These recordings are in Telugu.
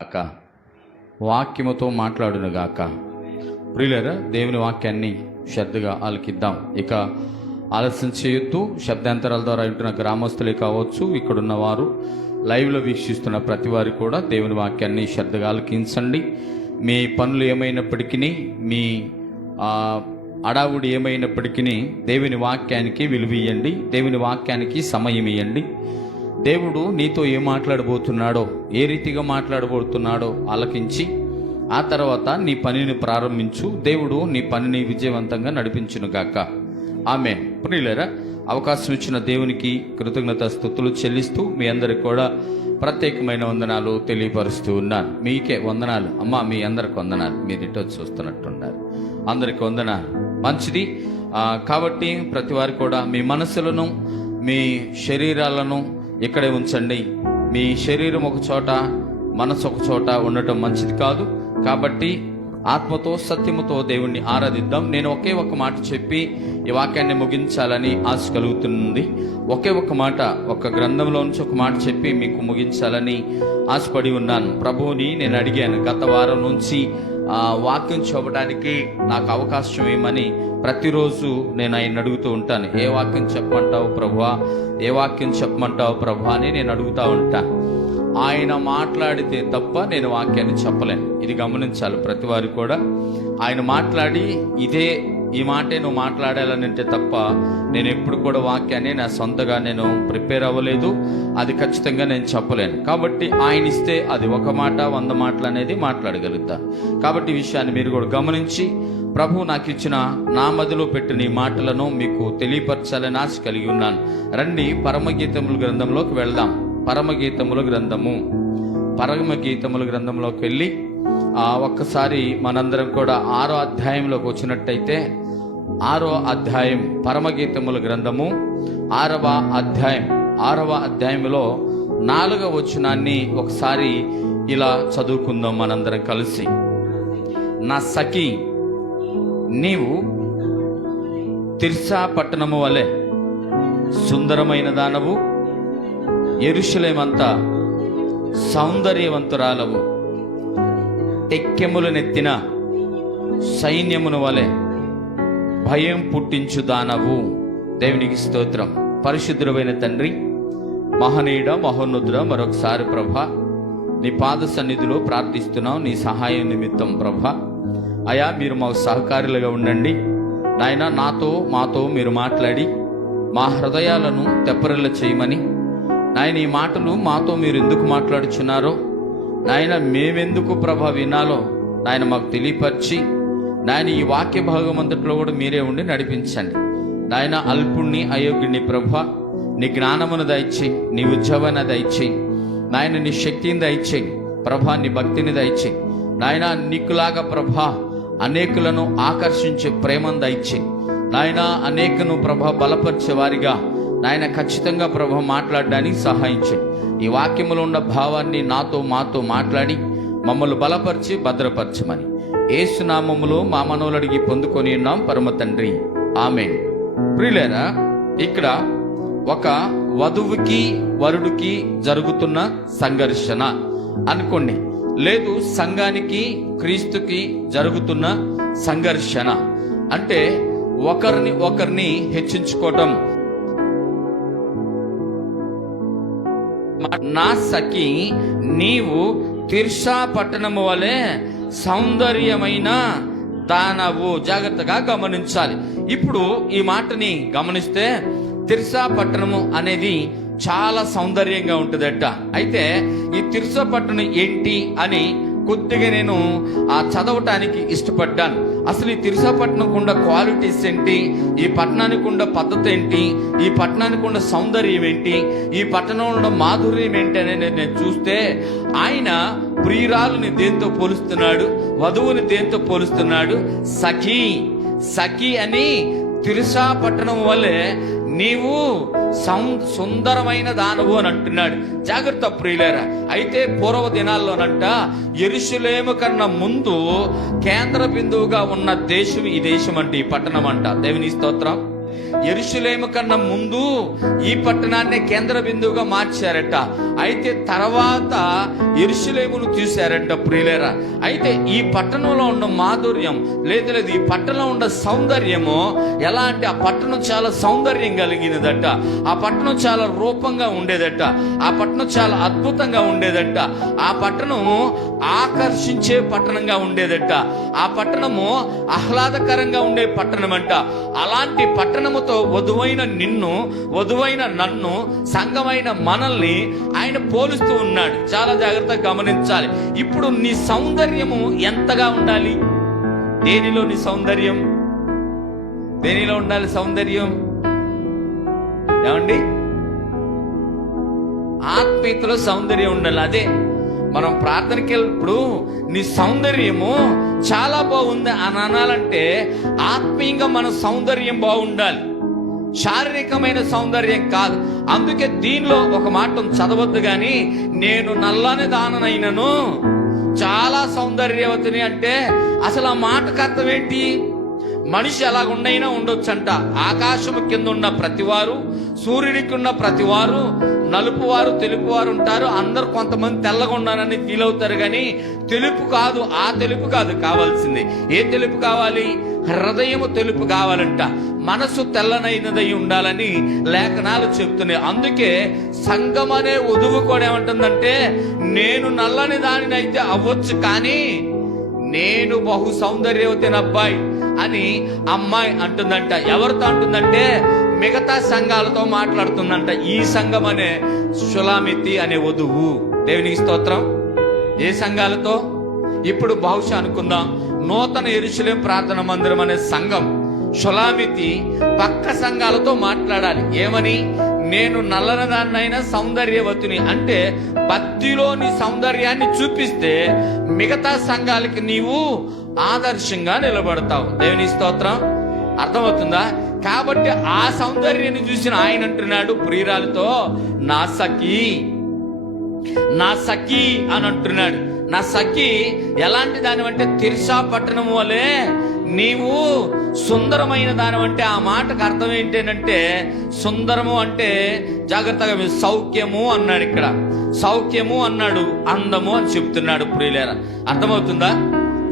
గాక వాక్యముతో మాట్లాడునుగాక. ప్రియులారా, దేవుని వాక్యాన్ని శ్రద్ధగా ఆలకిద్దాం. ఇక ఆలస్యం చేయొద్దు. శబ్దాంతరాల ద్వారా వింటున్న గ్రామస్తులే కావచ్చు, ఇక్కడున్న వారు, లైవ్లో వీక్షిస్తున్న ప్రతి వారు కూడా దేవుని వాక్యాన్ని శ్రద్ధగా ఆలకించండి. మీ పనులు ఏమైనప్పటికీ, మీ అడావుడి ఏమైనప్పటికీ దేవుని వాక్యానికి విలువ ఇయ్యండి, దేవుని వాక్యానికి సమయం ఇవ్వండి. దేవుడు నీతో ఏం మాట్లాడబోతున్నాడో, ఏ రీతిగా మాట్లాడబోతున్నాడో ఆలకించి ఆ తర్వాత నీ పనిని ప్రారంభించు. దేవుడు నీ పనిని విజయవంతంగా నడిపించునుగాక. ఆమేన్. ప్రియులారా, అవకాశం ఇచ్చిన దేవునికి కృతజ్ఞత స్తుతులు చెల్లిస్తూ మీ అందరికి కూడా ప్రత్యేకమైన వందనాలు తెలియపరుస్తూ ఉన్నాను. మీకే వందనాలు అమ్మా, మీ అందరికి వందనాలు. మీరు ఇటో చూస్తున్నట్టున్నారు. అందరికి వందనాలు. మంచిది. కాబట్టి ప్రతి వారు కూడా మీ మనసులను, మీ శరీరాలను ఇక్కడే ఉంచండి. మీ శరీరం ఒక చోట, మనసు ఒక చోట ఉండటం మంచిది కాదు. కాబట్టి ఆత్మతో సత్యముతో దేవుణ్ణి ఆరాధిద్దాం. నేను ఒకే ఒక మాట చెప్పి ఈ వాక్యాన్ని ముగించాలని ఆశ కలుగుతుంది. ఒకే ఒక మాట, ఒక గ్రంథంలో నుంచి ఒక మాట చెప్పి మీకు ముగించాలని ఆశపడి ఉన్నాను. ప్రభువుని నేను అడిగాను, గత వారం నుంచి వాక్యం చెప్పడానికి నాకు అవకాశం ఏమని ప్రతిరోజు నేను ఆయన అడుగుతూ ఉంటాను. ఏ వాక్యం చెప్పమంటావు ప్రభువా, ఏ వాక్యం చెప్పమంటావు ప్రభువా అని నేను అడుగుతూ ఉంటాను. ఆయన మాట్లాడితే తప్ప నేను వాక్యాన్ని చెప్పలేను. ఇది గమనించాలి ప్రతి వారు కూడా. ఆయన మాట్లాడి ఈ మాటే నువ్వు మాట్లాడాలని అంటే తప్ప నేను ఎప్పుడు కూడా వాక్యాన్ని నా సొంతగా నేను ప్రిపేర్ అవ్వలేదు. అది ఖచ్చితంగా నేను చెప్పలేను. కాబట్టి ఆయన ఇస్తే అది ఒక మాట, 100 మాటలు అనేది మాట్లాడగలుగుతాను. కాబట్టి ఈ విషయాన్ని మీరు కూడా గమనించి, ప్రభు నాకు ఇచ్చిన నా మదిలో పెట్టిన ఈ మాటలను మీకు తెలియపరచాలని ఆశ కలిగి ఉన్నాను. రండి, పరమగీతముల గ్రంథంలోకి వెళ్దాం. పరమగీతముల గ్రంథంలోకి వెళ్ళి ఒక్కసారి మనందరం కూడా 6వ అధ్యాయంలోకి వచ్చినట్టయితే, 6వ అధ్యాయం, పరమగీతముల గ్రంథము 6వ అధ్యాయంలో 4వ వచనాన్ని ఒకసారి ఇలా చదువుకుందాం మనందరం కలిసి. నా సఖి, నీవు తిర్సా పట్టణము వలె సుందరమైన దానవు, యెరూషలేమంతా సౌందర్యవంతురాలవు, టెక్కెములు నెత్తిన సైన్యమును వలె భయం పుట్టించు దానవు. దేవునికి స్తోత్రం. పరిశుద్ధుడైన తండ్రి, మహనీయుడ, మహోన్నతుడ, మరొకసారి ప్రభా నీ పాద సన్నిధిలో ప్రార్థిస్తున్నాం. నీ సహాయం నిమిత్తం ప్రభా అయా, మీరు మాకు సహకారులుగా ఉండండి నాయన. మాతో మీరు మాట్లాడి మా హృదయాలను తెప్పరిల్ల చేయమని నాయన, ఈ మాటలు మాతో మీరు ఎందుకు మాట్లాడుచున్నారో నాయన, మేమెందుకు ప్రభా వినాలో నాయన మాకు తెలియపరిచి నాయన, ఈ వాక్య భాగం అంతట్లో కూడా మీరే ఉండి నడిపించండి నాయన. అల్పుణ్ణి, అయోగ్యుణ్ణి ప్రభా నీ జ్ఞానమును దయచేయి, నీ ఉద్యోగాన్ని దయచేయి నాయన, నీ శక్తిని దయచేయి ప్రభా, నీ భక్తిని దయచేయి నాయన. నీకులాగా ప్రభా అనేకులను ఆకర్షించే ప్రేమను దయచేయి నాయన. అనేకను ప్రభా బలపరిచే వారిగా నాయన ఖచ్చితంగా ప్రభా మాట్లాడడానికి సహాయం చేయి. ఈ వాక్యములో ఉన్న భావాన్ని మాతో మాట్లాడి మమ్మల్ని బలపరిచి భద్రపరచమని యేసు నామములో మా మనవులు అడిగి పొందుకొని ఉన్నాం పరమ తండ్రి. ఆమేన్. ప్రియులారా, ఇక్కడ ఒక వధువుకి వరుడికి జరుగుతున్న సంఘర్షణ అనుకోండి, లేదు సంఘానికి క్రీస్తుకి జరుగుతున్న సంఘర్షణ. అంటే ఒకరిని హెచ్చించుకోవటం. నా సఖి, నీవు తిర్సా పట్టణము వలె సౌందర్యమైన దానవు. జాగ్రత్తగా గమనించాలి. ఇప్పుడు ఈ మాటని గమనిస్తే తిర్సా పట్టణము అనేది చాలా సౌందర్యంగా ఉంటుందట. అయితే ఈ తిర్సా పట్టణం ఏంటి అని కొద్దిగా నేను చదవటానికి ఇష్టపడ్డాను. అసలు ఈ తిరుసాపట్నంకు ఉన్న క్వాలిటీస్ ఏంటి, ఈ పట్టణానికి ఉన్న పద్ధతి ఏంటి, ఈ పట్టణానికి ఉన్న సౌందర్యం ఏంటి, ఈ పట్టణంలో ఉన్న మాధుర్యం ఏంటి అనేది నేను చూస్తే, ఆయన ప్రియురాలుని దేంతో పోలుస్తున్నాడు, వధువుని దేంతో పోలుస్తున్నాడు? సఖి అని. తిర్సా పట్టణం వల్లే నీవు సుందరమైన దానవు అని అంటున్నాడు. జాగ్రత్త ప్రియులారా. అయితే పూర్వ దినాల్లోనంట యెరూషలేము కన్నా ముందు కేంద్ర బిందువుగా ఉన్న దేశం ఈ దేశం అంటే, ఈ పట్టణం అంట. దేవుని స్తోత్రం. యెరూషలేము కన్నా ముందు ఈ పట్టణాన్ని కేంద్ర బిందువుగా మార్చారట. అయితే తర్వాత యెరూషలేమును చూశారట ప్రియులారా. అయితే ఈ పట్టణంలో ఉన్న మాధుర్యం లేదు ఈ పట్టణంలో ఉన్న సౌందర్యము ఎలా అంటే, ఆ పట్టణం చాలా సౌందర్యం కలిగినదట, ఆ పట్టణం చాలా రూపంగా ఉండేదట, ఆ పట్టణం చాలా అద్భుతంగా ఉండేదట, ఆ పట్టణము ఆకర్షించే పట్టణంగా ఉండేదట, ఆ పట్టణము ఆహ్లాదకరంగా ఉండే పట్టణం అంట. అలాంటి పట్టణముతో వధువైన నిన్ను, వధువైన నన్ను, సంఘమైన మనల్ని ఆయన పోలుస్తూ ఉన్నాడు. చాలా జాగ్రత్తగా గమనించాలి. ఇప్పుడు నీ సౌందర్యము ఎంతగా ఉండాలి? దేనిలో నీ సౌందర్యం? దేనిలో ఉండాలి సౌందర్యం? ఏమండి? ఆత్మీయతలో సౌందర్యం ఉండాలి. అదే మనం ప్రార్థనకి వెళ్ళినప్పుడు నీ సౌందర్యము చాలా బాగుంది అని అనాలంటే ఆత్మీయంగా మన సౌందర్యం బాగుండాలి, శారీరకమైన సౌందర్యం కాదు. అందుకే దీనిలో ఒక మాట చదవద్దు గాని, నేను నల్లని దాననైనను చాలా సౌందర్యవతిని అంటే అసలు ఆ మాటకు అర్థం ఏంటి? మనిషి ఎలాగుండైనా ఉండొచ్చంట. ఆకాశము కింద ఉన్న ప్రతివారు, సూర్యుడికి ఉన్న ప్రతివారు, నలుపు వారు తెలుపు వారు ఉంటారు. అందరు కొంతమంది తెల్లగా ఉన్నారని ఫీల్ అవుతారు కానీ తెలుపు కాదు, ఆ తెలుపు కాదు కావాల్సింది. ఏ తెలుపు కావాలి? హృదయము తెలుపు కావాలంట, మనసు తెల్లనైనదై ఉండాలని లేఖనాలు చెప్తున్నాయి. అందుకే సంఘం అనే వధువు కూడా ఏమంటుందంటే, నేను నల్లని దానినైతే అవ్వచ్చు కానీ నేను బహు సౌందర్యవతిన అబ్బాయి అని అమ్మాయి అంటుందంట. ఎవరితో అంటుందంటే మిగతా సంఘాలతో మాట్లాడుతుందంట. ఈ సంఘం అనే షులామితి అనే వధువు. దేవునికి స్తోత్రం. ఏ సంఘాలతో? ఇప్పుడు బహుశా అనుకుందాం, నూతన యెరూషలేము ప్రార్థన మందిరం అనే సంఘం షులామితి పక్క సంఘాలతో మాట్లాడాలి. ఏమని? నేను నల్లనదాన్నైనా సౌందర్యవతిని అంటే భక్తిలోని సౌందర్యాన్ని చూపిస్తే మిగతా సంఘాలకి నీవు ఆదర్శంగా నిలబడతావు. దేవుని స్తోత్రం. అర్థమవుతుందా? కాబట్టి ఆ సౌందర్యాన్ని చూసిన ఆయన అంటున్నాడు ప్రియురాలతో, నా సఖి, నా సఖి అని అంటున్నాడు. నా సఖి ఎలాంటి దానివంటే తిర్సా పట్టణం వలె నీవు సుందరమైన దానివంటే ఆ మాటకు అర్థం ఏంటంటే, సుందరము అంటే జాగ్రత్తగా సౌఖ్యము అన్నాడు. ఇక్కడ సౌఖ్యము అన్నాడు, అందము అని చెప్తున్నాడు ప్రియులారా. అర్థమవుతుందా?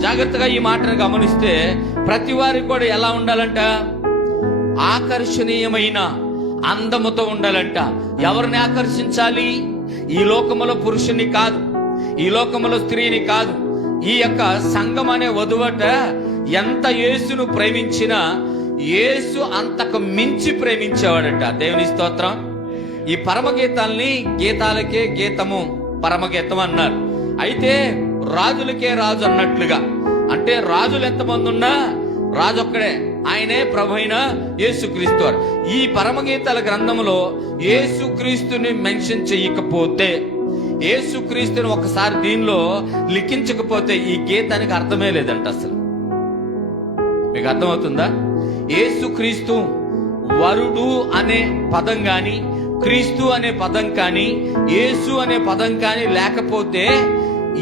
జాగ్రత్తగా ఈ మాటను గమనిస్తే ప్రతి వారికి కూడా ఎలా ఉండాలంట? ఆకర్షణీయమైన అందముతో ఉండాలంట. ఎవరిని ఆకర్షించాలి? ఈ లోకములో పురుషుని కాదు, ఈ లోకములో స్త్రీని కాదు. ఈ యొక్క సంఘం అనే వధువట ఎంత యేసును ప్రేమించినా యేసు అంతకు మించి ప్రేమించేవాడట. దేవుని స్తోత్రం. ఈ పరమగీతాల్ని గీతాలకే గీతము పరమగీతం అన్నారు. అయితే రాజులకే రాజు అన్నట్లుగా, అంటే రాజులు ఎంతమంది ఉన్నా రాజు ఒక్కడే, ఆయనే ప్రభు అయిన యేసుక్రీస్తు వారు. ఈ పరమగీతాల గ్రంథంలో యేసుక్రీస్తుని మెన్షన్ చెయ్యకపోతే, యేసుక్రీస్తుని ఒకసారి దీనిలో లిఖించకపోతే ఈ గీతానికి అర్థమే లేదంట. అసలు మీకు అర్థమవుతుందా? యేసుక్రీస్తు వరుడు అనే పదం కానీ, క్రీస్తు అనే పదం కానీ, యేసు అనే పదం కానీ లేకపోతే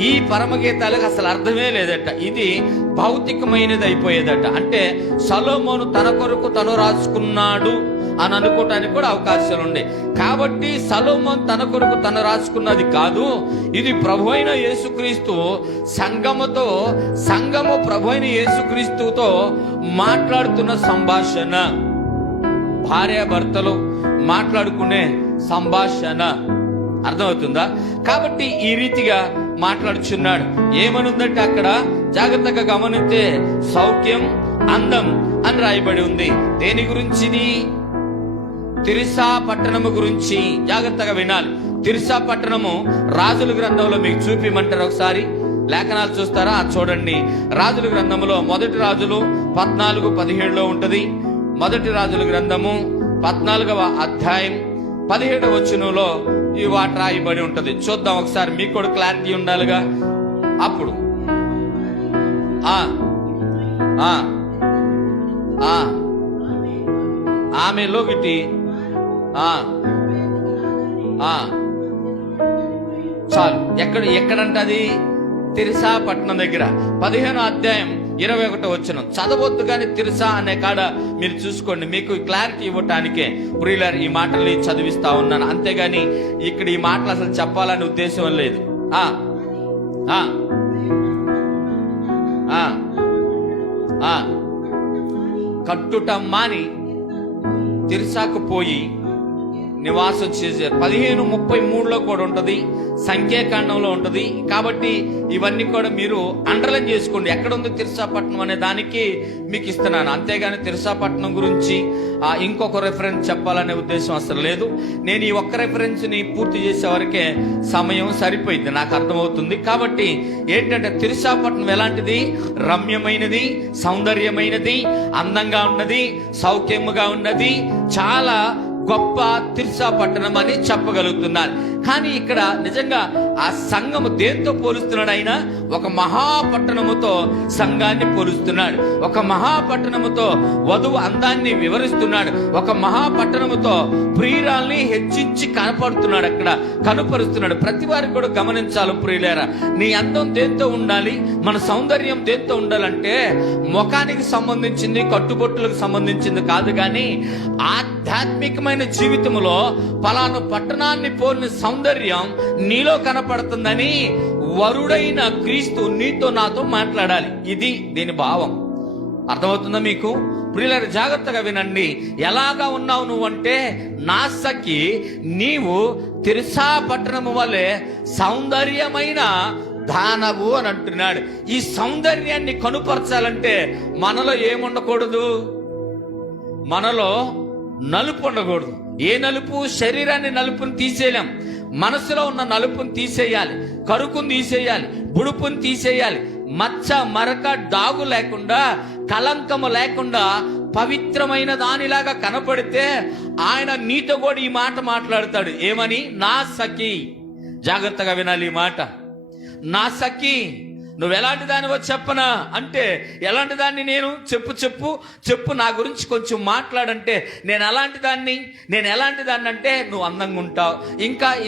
ఈ పరమగీతాలకు అసలు అర్థమే లేదట. ఇది భౌతికమైనది అయిపోయేదట. అంటే సొలొమోను తన కొరకు తను రాసుకున్నాడు అని అనుకోవటానికి కూడా అవకాశాలు ఉండే. కాబట్టి సొలొమోను తన కొరకు తను రాసుకున్నది కాదు, ఇది ప్రభు అయిన యేసుక్రీస్తు సంఘముతో, సంఘము ప్రభు అయిన యేసుక్రీస్తుతో మాట్లాడుతున్న సంభాషణ, భార్యాభర్తలు మాట్లాడుకునే సంభాషణ. అర్థమవుతుందా? కాబట్టి ఈ రీతిగా మాట్లాడుచున్నాడు. ఏమనుందంటే అక్కడ జాగ్రత్తగా గమనిస్తే సౌఖ్యం, అందం అని రాయబడి ఉంది. దేని గురించిది? తిర్సా పట్టణము గురించి. జాగ్రత్తగా వినాలి. తిర్సా పట్టణము రాజుల గ్రంథంలో మీకు చూపిమంటారు. ఒకసారి లేఖనాలు చూస్తారా? చూడండి. రాజుల గ్రంథములో మొదటి రాజులు 14:17 ఉంటది. మొదటి రాజుల గ్రంథము 14వ అధ్యాయం 17వ వచనంలో ఈ వాట రాయబడి ఉంటది. చూద్దాం ఒకసారి, మీకు కూడా క్లారిటీ ఉండాలిగా. అప్పుడు ఆమెలో గిటి చాలు. ఎక్కడంటే అది తిర్సా పట్టణం దగ్గర 15వ అధ్యాయం 21వ వచనం చదవద్దు కానీ తిర్సా అనే కాడ మీరు చూసుకోండి, మీకు క్లారిటీ ఇవ్వటానికే ప్రియులారా ఈ మాటల్ని చదివిస్తా ఉన్నాను. అంతేగాని ఇక్కడ ఈ మాటలు అసలు చెప్పాలనే ఉద్దేశం లేదు. కట్టుట మాని తిర్సాకు పోయి నివాసం చేశారు. 15:33లో కూడా ఉంటది, సంఖ్యాకాండంలో ఉంటది. కాబట్టి ఇవన్నీ కూడా మీరు అండర్లైన్ చేసుకోండి. ఎక్కడ ఉంది తిర్సాపట్నం అనే దానికి మీకు ఇస్తున్నాను. అంతేగాని తిర్సాపట్నం గురించి ఇంకొక రెఫరెన్స్ చెప్పాలనే ఉద్దేశం అసలు లేదు. నేను ఈ ఒక్క రెఫరెన్స్ ని పూర్తి చేసే వరకే సమయం సరిపోయింది, నాకు అర్థమవుతుంది. కాబట్టి ఏంటంటే తిర్సాపట్నం ఎలాంటిది? రమ్యమైనది, సౌందర్యమైనది, అందంగా ఉన్నది, సౌఖ్యముగా ఉన్నది, చాలా గొప్ప తిర్సా పట్టణం అని చెప్పగలుగుతున్నారు. కానీ ఇక్కడ నిజంగా ఆ సంఘము దేంతో పోలుస్తున్నాడు? ఆయన ఒక మహాపట్టణముతో సంఘాన్ని పోలుస్తున్నాడు. ఒక మహాపట్టణముతో వధువు అందాన్ని వివరిస్తున్నాడు. ఒక మహాపట్టణముతో ప్రియురాల్ని హెచ్చించి కనపడుతున్నాడు, అక్కడ కనపరుస్తున్నాడు. ప్రతి వారికి కూడా గమనించాలి ప్రియులారా, నీ అందం దేంతో ఉండాలి, మన సౌందర్యం దేంతో ఉండాలంటే ముఖానికి సంబంధించింది, కట్టుబొట్టులకు సంబంధించింది కాదు. కానీ ఆధ్యాత్మికమైన జీవితంలో పలాను పట్టణాన్ని పోలిన సౌందర్యం నీలో కనపడుతుందని వరుడైన క్రీస్తు నీతో నాతో మాట్లాడాలి. ఇది దీని భావం. అర్థమవుతుందా మీకు? ప్రియులారా జాగ్రత్తగా వినండి. ఎలాగా ఉన్నావు నువ్వంటే, నా సఖి నీవు తిర్సా పట్టణము వలె సౌందర్యమైన దానవు అని అంటున్నాడు. ఈ సౌందర్యాన్ని కనుపరచాలంటే మనలో ఏముండకూడదు? మనలో నలుపు ఉండకూడదు. ఏ నలుపు? శరీరాన్ని నలుపుని తీసేయలేం. మనసులో ఉన్న నలుపుని తీసేయాలి, కరుకుని తీసేయాలి, బుడుపుని తీసేయాలి. మచ్చ మరక డాగు లేకుండా, కలంకము లేకుండా పవిత్రమైన దానిలాగా కనపడితే ఆయన నీతో కూడా ఈ మాట మాట్లాడతాడు. ఏమని? నా సఖి. జాగ్రత్తగా వినాలి ఈ మాట. నా సఖి, నువ్వు ఎలాంటి దానివో చెప్పనా అంటే, ఎలాంటి దాన్ని నేను? చెప్పు నా గురించి కొంచెం మాట్లాడంటే, నేను ఎలాంటి దాన్ని అంటే నువ్వు అందంగా ఉంటావు,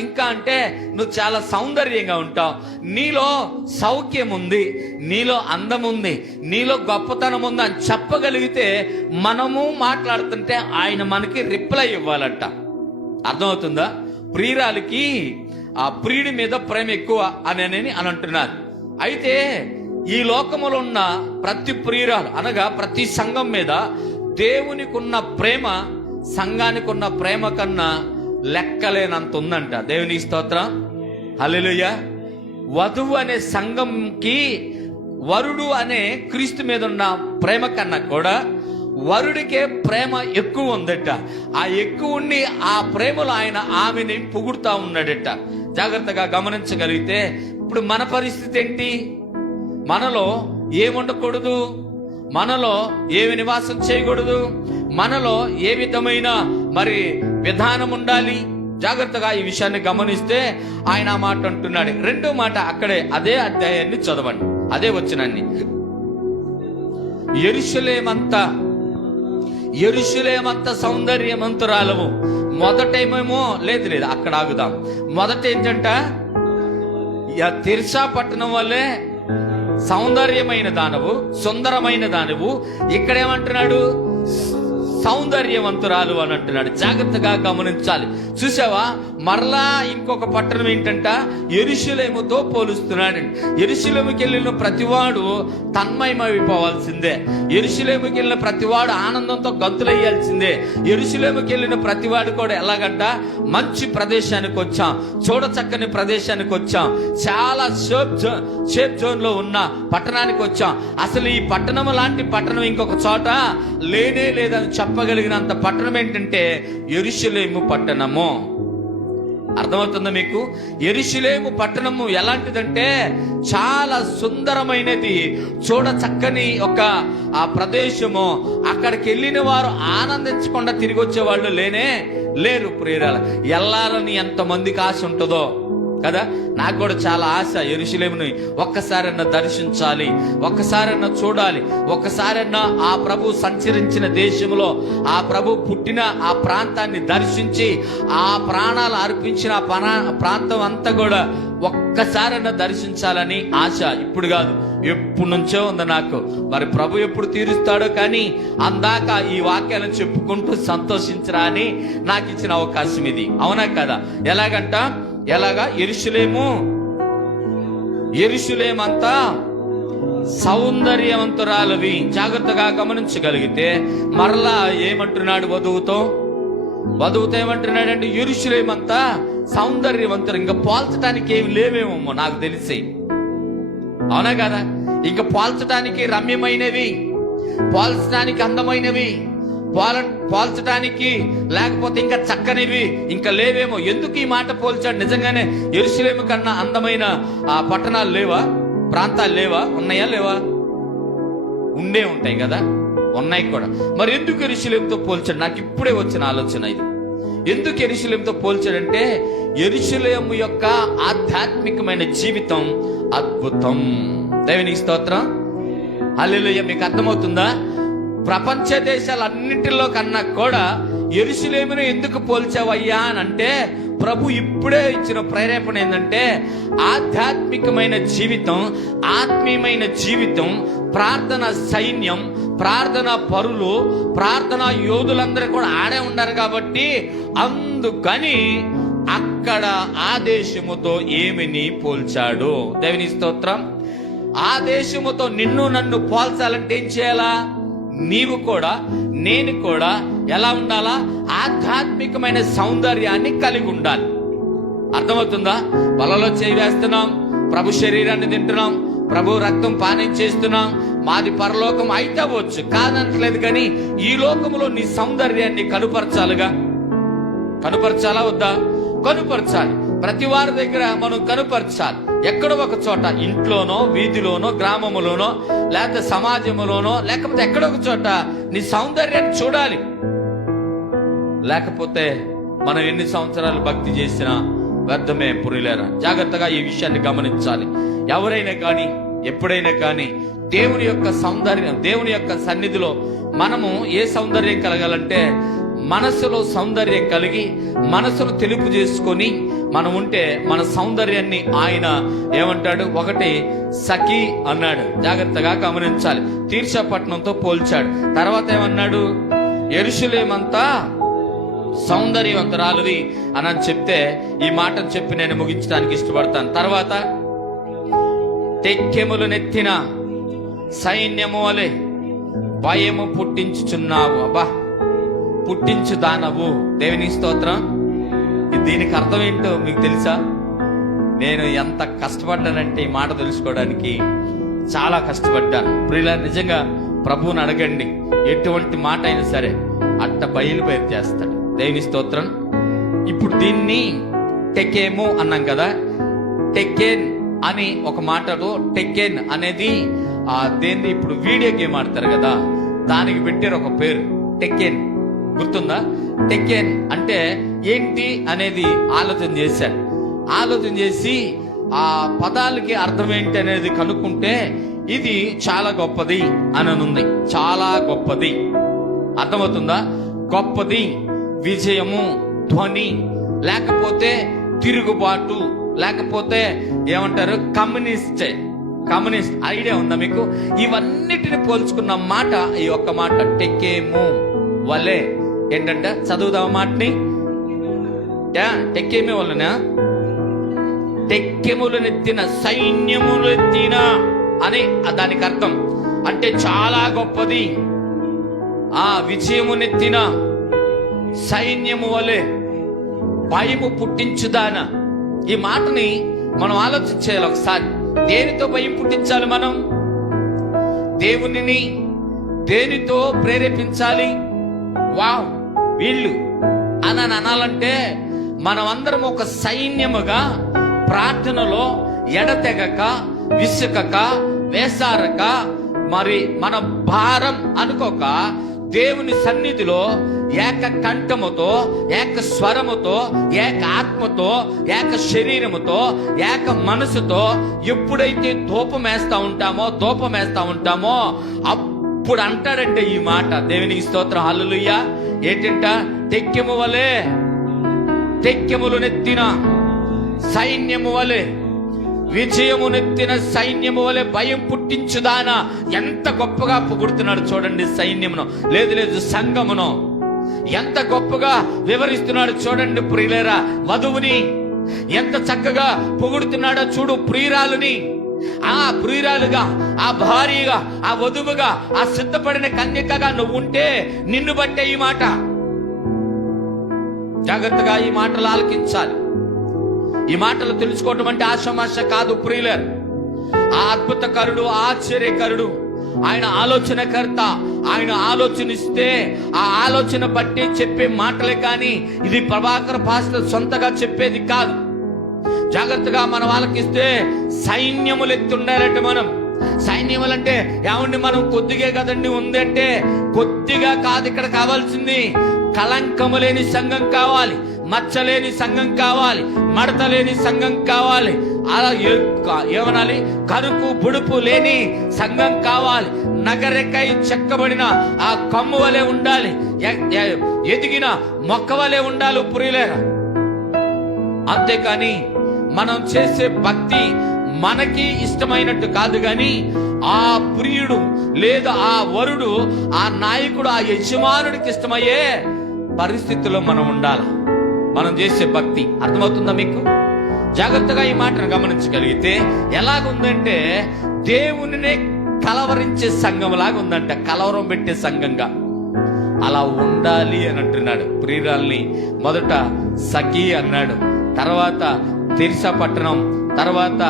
ఇంకా అంటే నువ్వు చాలా సౌందర్యంగా ఉంటావు, నీలో సౌఖ్యం ఉంది, నీలో అందం ఉంది, నీలో గొప్పతనం ఉంది అని చెప్పగలిగితే మనము మాట్లాడుతుంటే ఆయన మనకి రిప్లై ఇవ్వాలంట. అర్థమవుతుందా? ప్రియురాలికి ఆ ప్రియుడి మీద ప్రేమ ఎక్కువ అని అంటున్నారు. అయితే ఈ లోకములో ఉన్న ప్రతి ప్రియురాలు అనగా ప్రతి సంఘం మీద దేవునికి ఉన్న ప్రేమ సంఘానికి ఉన్న ప్రేమ కన్నా లెక్కలేనంత ఉందంట. దేవునికి స్తోత్రం, హల్లెలూయా. వధువు అనే సంఘంకి వరుడు అనే క్రీస్తు మీద ఉన్న ప్రేమ కన్నా కూడా వరుడికే ప్రేమ ఎక్కువ ఉందట. ఆ ఎక్కువ ఉండి ఆ ప్రేమలో ఆయన ఆమెని పొగుడుతా ఉన్నాడట. జాగ్రత్తగా గమనించగలిగితే ఇప్పుడు మన పరిస్థితి ఏంటి? మనలో ఏముండకూడదు, మనలో ఏమి నివాసం చేయకూడదు, మనలో ఏ విధమైన విధానం ఉండాలి. జాగ్రత్తగా ఈ విషయాన్ని గమనిస్తే ఆయన ఆ మాట అంటున్నాడు. రెండో మాట అక్కడే అదే అధ్యాయాన్ని చదవండి, అదే వచనాన్ని. యెరూషలేమంత సౌందర్యవంతురాలము. మొదటేమేమో లేదు అక్కడ ఆగుదాం. మొదట ఏంటంట? తిర్సా పట్టణం వల్లే సౌందర్యమైన దానవు, సుందరమైన దానవు. ఇక్కడేమంటున్నాడు? సౌందర్యవంతురాలు అని అంటున్నాడు. జాగ్రత్తగా గమనించాలి. చూసావా? మరలా ఇంకొక పట్టణం ఏంటంట? యెరూషలేముతో పోలుస్తున్నాడు. యెరూషలేముకి వెళ్ళిన ప్రతివాడు తన్మయమైపోవాల్సిందే. యెరూషలేముకి వెళ్ళిన ప్రతివాడు ఆనందంతో గంతులయ్యాల్సిందే. యెరూషలేముకి వెళ్ళిన ప్రతివాడు కూడా ఎలాగంట? మంచి ప్రదేశానికి వచ్చాం, చూడచక్కని ప్రదేశానికి వచ్చాం, చాలా సేఫ్ జోన్ లో ఉన్న పట్టణానికి వచ్చాం. అసలు ఈ పట్టణం లాంటి పట్టణం ఇంకొక చోట లేనే లేదని చెప్పగలిగినంత పట్టణం ఏంటంటే యెరూషలేము పట్టణము. అర్థమవుతుందా మీకు? యెరూషలేము పట్టణము ఎలాంటిదంటే చాలా సుందరమైనది, చూడ చక్కని ఒక ఆ ప్రదేశము. అక్కడికి వెళ్ళిన వారు ఆనందించకుండా తిరిగి వచ్చే వాళ్ళు లేరు ప్రియురాలు. ఎల్లారని ఎంతమందికి ఆశ ఉంటుందో కదా. నాకు కూడా చాలా ఆశ యెరూషలేముని ఒక్కసారన్నా దర్శించాలి, ఒక్కసారన్నా చూడాలి, ఒక్కసారన్నా ఆ ప్రభు సంచరించిన దేశంలో ఆ ప్రభు పుట్టిన ఆ ప్రాంతాన్ని దర్శించి ఆ ప్రాణాలు అర్పించిన ప్రాంతం అంతా కూడా ఒక్క ఒక్కసారన్నా దర్శించాలని ఆశ. ఇప్పుడు కాదు, ఎప్పుడు నుంచో ఉంది నాకు. మరి ప్రభు ఎప్పుడు తీరుస్తాడో, కానీ అందాక ఈ వాక్యాలను చెప్పుకుంటూ సంతోషించరా అని నాకు ఇచ్చిన అవకాశం ఇది. అవునా కదా? ఎలాగా యెరూషలేమంతా సౌందర్యవంతురాలవి. జాగ్రత్తగా గమనించగలిగితే మరలా ఏమంటున్నాడు వధువుతో ఏమంటున్నాడంటే, యెరూషలేమంతా సౌందర్యవంతులు, ఇంకా పోల్చడానికి ఏమి లేవేమో నాకు తెలిసి. అవునా కదా? ఇంకా పోల్చడానికి రమ్యమైనవి, పోల్చడానికి అందమైనవి, పోల్చడానికి లేకపోతే ఇంకా చక్కనివి ఇంకా లేవేమో. ఎందుకు ఈ మాట పోల్చాడు? నిజంగానే యెరూషలేము కన్నా అందమైన పట్టణాలు లేవా? ప్రాంతాలు లేవా? ఉన్నాయా? లేవా? ఉండే ఉంటాయి కదా, ఉన్నాయి కూడా. మరి ఎందుకు యెరూషలేముతో పోల్చాడు? నాకు ఇప్పుడే వచ్చిన ఆలోచన ఇది. ఎందుకు యెరూషలేముతో పోల్చాడంటే, యెరూషలేము యొక్క ఆధ్యాత్మికమైన జీవితం అద్భుతం. దేవునికి స్తోత్రం, హల్లెలూయా. మీకు అర్థమవుతుందా? ప్రపంచ దేశాలన్నింటిలో కన్నా కూడా యెరూషలేమును ఎందుకు పోల్చావయ్యా అని అంటే, ప్రభు ఇప్పుడే ఇచ్చిన ప్రేరేపణ ఏంటంటే, ఆధ్యాత్మికమైన జీవితం, ఆత్మీయమైన జీవితం, ప్రార్థన సైన్యం, ప్రార్థన పరులు, ప్రార్థన యోధులందరూ కూడా ఆడే ఉన్నారు కాబట్టి, అందుకని అక్కడ ఆ దేశముతో ఏమిని పోల్చాడు. దేవుని స్తోత్రం. ఆ దేశముతో నిన్ను నన్ను పోల్చాలంటే ఏం చేయాలా? నీవు కూడా నేను కూడా ఎలా ఉండాలా? ఆధ్యాత్మికమైన సౌందర్యాన్ని కలిగి ఉండాలి. అర్థమవుతుందా? వలలో చేయి వేస్తున్నాం, ప్రభు శరీరాన్ని తింటున్నాం, ప్రభు రక్తం పానం చేస్తున్నాం, మాది పరలోకం అయితే అవ్వచ్చు, కాదనట్లేదు. కానీ ఈ లోకములో నీ సౌందర్యాన్ని కనుపరచాలా వద్దా? కనుపరచాలి. ప్రతి వారి దగ్గర మనం కనుపరచాలి. ఎక్కడో ఒక చోట, ఇంట్లోనో, వీధిలోనో, గ్రామములోనో, లేకపోతే సమాజంలోనో, లేకపోతే ఎక్కడో ఒక చోట నీ సౌందర్యాన్ని చూడాలి. లేకపోతే మనం ఎన్ని సంవత్సరాలు భక్తి చేసినా వ్యర్థమే పురిలేరా. జాగ్రత్తగా ఈ విషయాన్ని గమనించాలి. ఎవరైనా కానీ, ఎప్పుడైనా కానీ దేవుని యొక్క సౌందర్యం, దేవుని యొక్క సన్నిధిలో మనము ఏ సౌందర్యం కలగాలంటే, మనసులో సౌందర్యం కలిగి మనసును తెలుపు చేసుకొని మనం ఉంటే మన సౌందర్యాన్ని ఆయన ఏమంటాడు? ఒకటి సఖి అన్నాడు. జాగ్రత్తగా గమనించాలి. తీర్షపట్నంతో పోల్చాడు. తర్వాత ఏమన్నాడు? యెరూషలేమంతా సౌందర్యవంతురాలువి అని చెప్తే, ఈ మాటను చెప్పి నేను ముగించడానికి ఇష్టపడతాను. తర్వాత టెక్కెములు నెత్తిన సైన్యము వలె భయము పుట్టించుచున్నావు. అబ్బా, పుట్టించు దానవు. దేవుని స్తోత్రం. దీనికి అర్థం ఏంటో మీకు తెలుసా? నేను ఎంత కష్టపడ్డానంటే ఈ మాట తెలుసుకోవడానికి చాలా కష్టపడ్డాను. ప్రియులారా, నిజంగా ప్రభువుని అడగండి, ఎటువంటి మాట అయినా సరే అట్ట బయలుపేరు చేస్తాడు. దేవుని స్తోత్రం. ఇప్పుడు దీన్ని టెకేము అన్నాం కదా, టెకెన్ అని ఒక మాటలో, టెకెన్ అనేది దేన్ని ఇప్పుడు వీడియో గేమ్ ఆడతారు కదా, దానికి పెట్టారు ఒక పేరు టెకెన్. గుర్తుందా? టెకెన్ అంటే ఏంటి అనేది ఆలోచన చేశాను. ఆలోచన చేసి ఆ పదాలకి అర్థం ఏంటి అనేది కనుక్కుంటే, ఇది చాలా గొప్పది అని ఉంది. చాలా గొప్పది. అర్థమవుతుందా? గొప్పది, విజయము, ధ్వని, లేకపోతే తిరుగుబాటు, లేకపోతే ఏమంటారు? కమ్యూనిస్ట్ ఐడియా ఉందా మీకు? ఇవన్నిటిని పోల్చుకున్న మాట ఈ ఒక్క మాట టెక్కేము వలే. ఏంటంటే, చదువుదాం మాటని. టెక్కేమే వలన టెక్కెములనెత్తిన సైన్యములెత్తిన అని దానికి అర్థం. అంటే చాలా గొప్పది. విజయమునెత్తిన సైన్యము వలె భయము పుట్టించుదాన. ఈ మాటని మనం ఆలోచించేయాలి ఒకసారి. దేనితో భయం పుట్టించాలి మనం? దేవునిని దేనితో ప్రేరేపించాలి? వావ్, వీళ్ళు అని అనాలంటే మనం అందరం ఒక సైన్యముగా ప్రార్థనలో ఎడతెగక, విసుకక, వేసారక, మరి మన భారం అనుకోక దేవుని సన్నిధిలో ఏక కంఠముతో, ఏక స్వరముతో, ఏక ఆత్మతో, ఏక శరీరముతో, ఏక మనసుతో ఎప్పుడైతే ధూపం వేస్తా ఉంటామో అప్పుడు అంటాడంటే ఈ మాట. దేవునికి స్తోత్రం, హల్లెలూయా. ఏంటంట? టెక్కెము వలె, టెక్కెములు నెత్తిన సైన్యము వలె. విజయమునెత్తిన సైన్యము వలె భయం పుట్టించుదానా. ఎంత గొప్పగా పొగుడుతున్నాడు చూడండి సైన్యమును, లేదు సంఘమును. ఎంత గొప్పగా వివరిస్తున్నాడు చూడండి ప్రియులారా. వధువుని ఎంత చక్కగా పొగుడుతున్నాడో చూడు. ప్రియురాలుని ఆ ప్రియురాలుగా, ఆ భార్యగా, ఆ వధువుగా, ఆ సిద్ధపడిన కన్యకగా నువ్వు ఉంటే నిన్ను బట్టే ఈ మాట. జాగ్రత్తగా ఈ మాటలు ఆలకించాలి. ఈ మాటలు తెలుసుకోవటం అంటే ఆషామాష కాదు ప్రియులారు. ఆ అద్భుతకరుడు, ఆశ్చర్యకరుడు, ఆయన ఆలోచనకర్త. ఆయన ఆలోచనిస్తే ఆ ఆలోచన బట్టి చెప్పే మాటలే కానీ ఇది ప్రభాకర్ పాస్టర్ సొంతగా చెప్పేది కాదు. జాగ్రత్తగా మనం ఆలకిస్తే సైన్యములు ఎత్తుండాలంటే మనం సైన్యములంటే ఏమండి మనం కొద్దిగా కదండి ఉందంటే కొద్దిగా కాదు. ఇక్కడ కావాల్సింది కలంకము లేని సంఘం కావాలి, మచ్చలేని సంఘం కావాలి, మడత లేని సంఘం కావాలి. అలా ఏమనాలి, కరుపు బుడుపు లేని సంఘం కావాలి. నగరెక్కై చెక్కబడిన ఆ కమ్ము వలె ఉండాలి, ఎదిగిన మొక్క వలె ఉండాలి ప్రియులారా. అంతేకాని మనం చేసే భక్తి మనకి ఇష్టమైనట్టు కాదు గాని ఆ ప్రియుడు లేదా ఆ వరుడు, ఆ నాయకుడు, ఆ యజమానుడికి ఇష్టమయ్యే పరిస్థితుల్లో మనం ఉండాలి. మనం చేసే భక్తి అర్థమవుతుందా మీకు? జాగ్రత్తగా ఈ మాటను గమనించగలిగితే ఎలాగుందంటే దేవునినే కలవరించే సంఘం లాగా ఉందంట, కలవరం పెట్టే సంఘంగా. అలా ఉండాలి అని అంటున్నాడు. ప్రియురాల్ని మొదట సఖీ అన్నాడు, తర్వాత తిర్సా పట్టణం, తర్వాత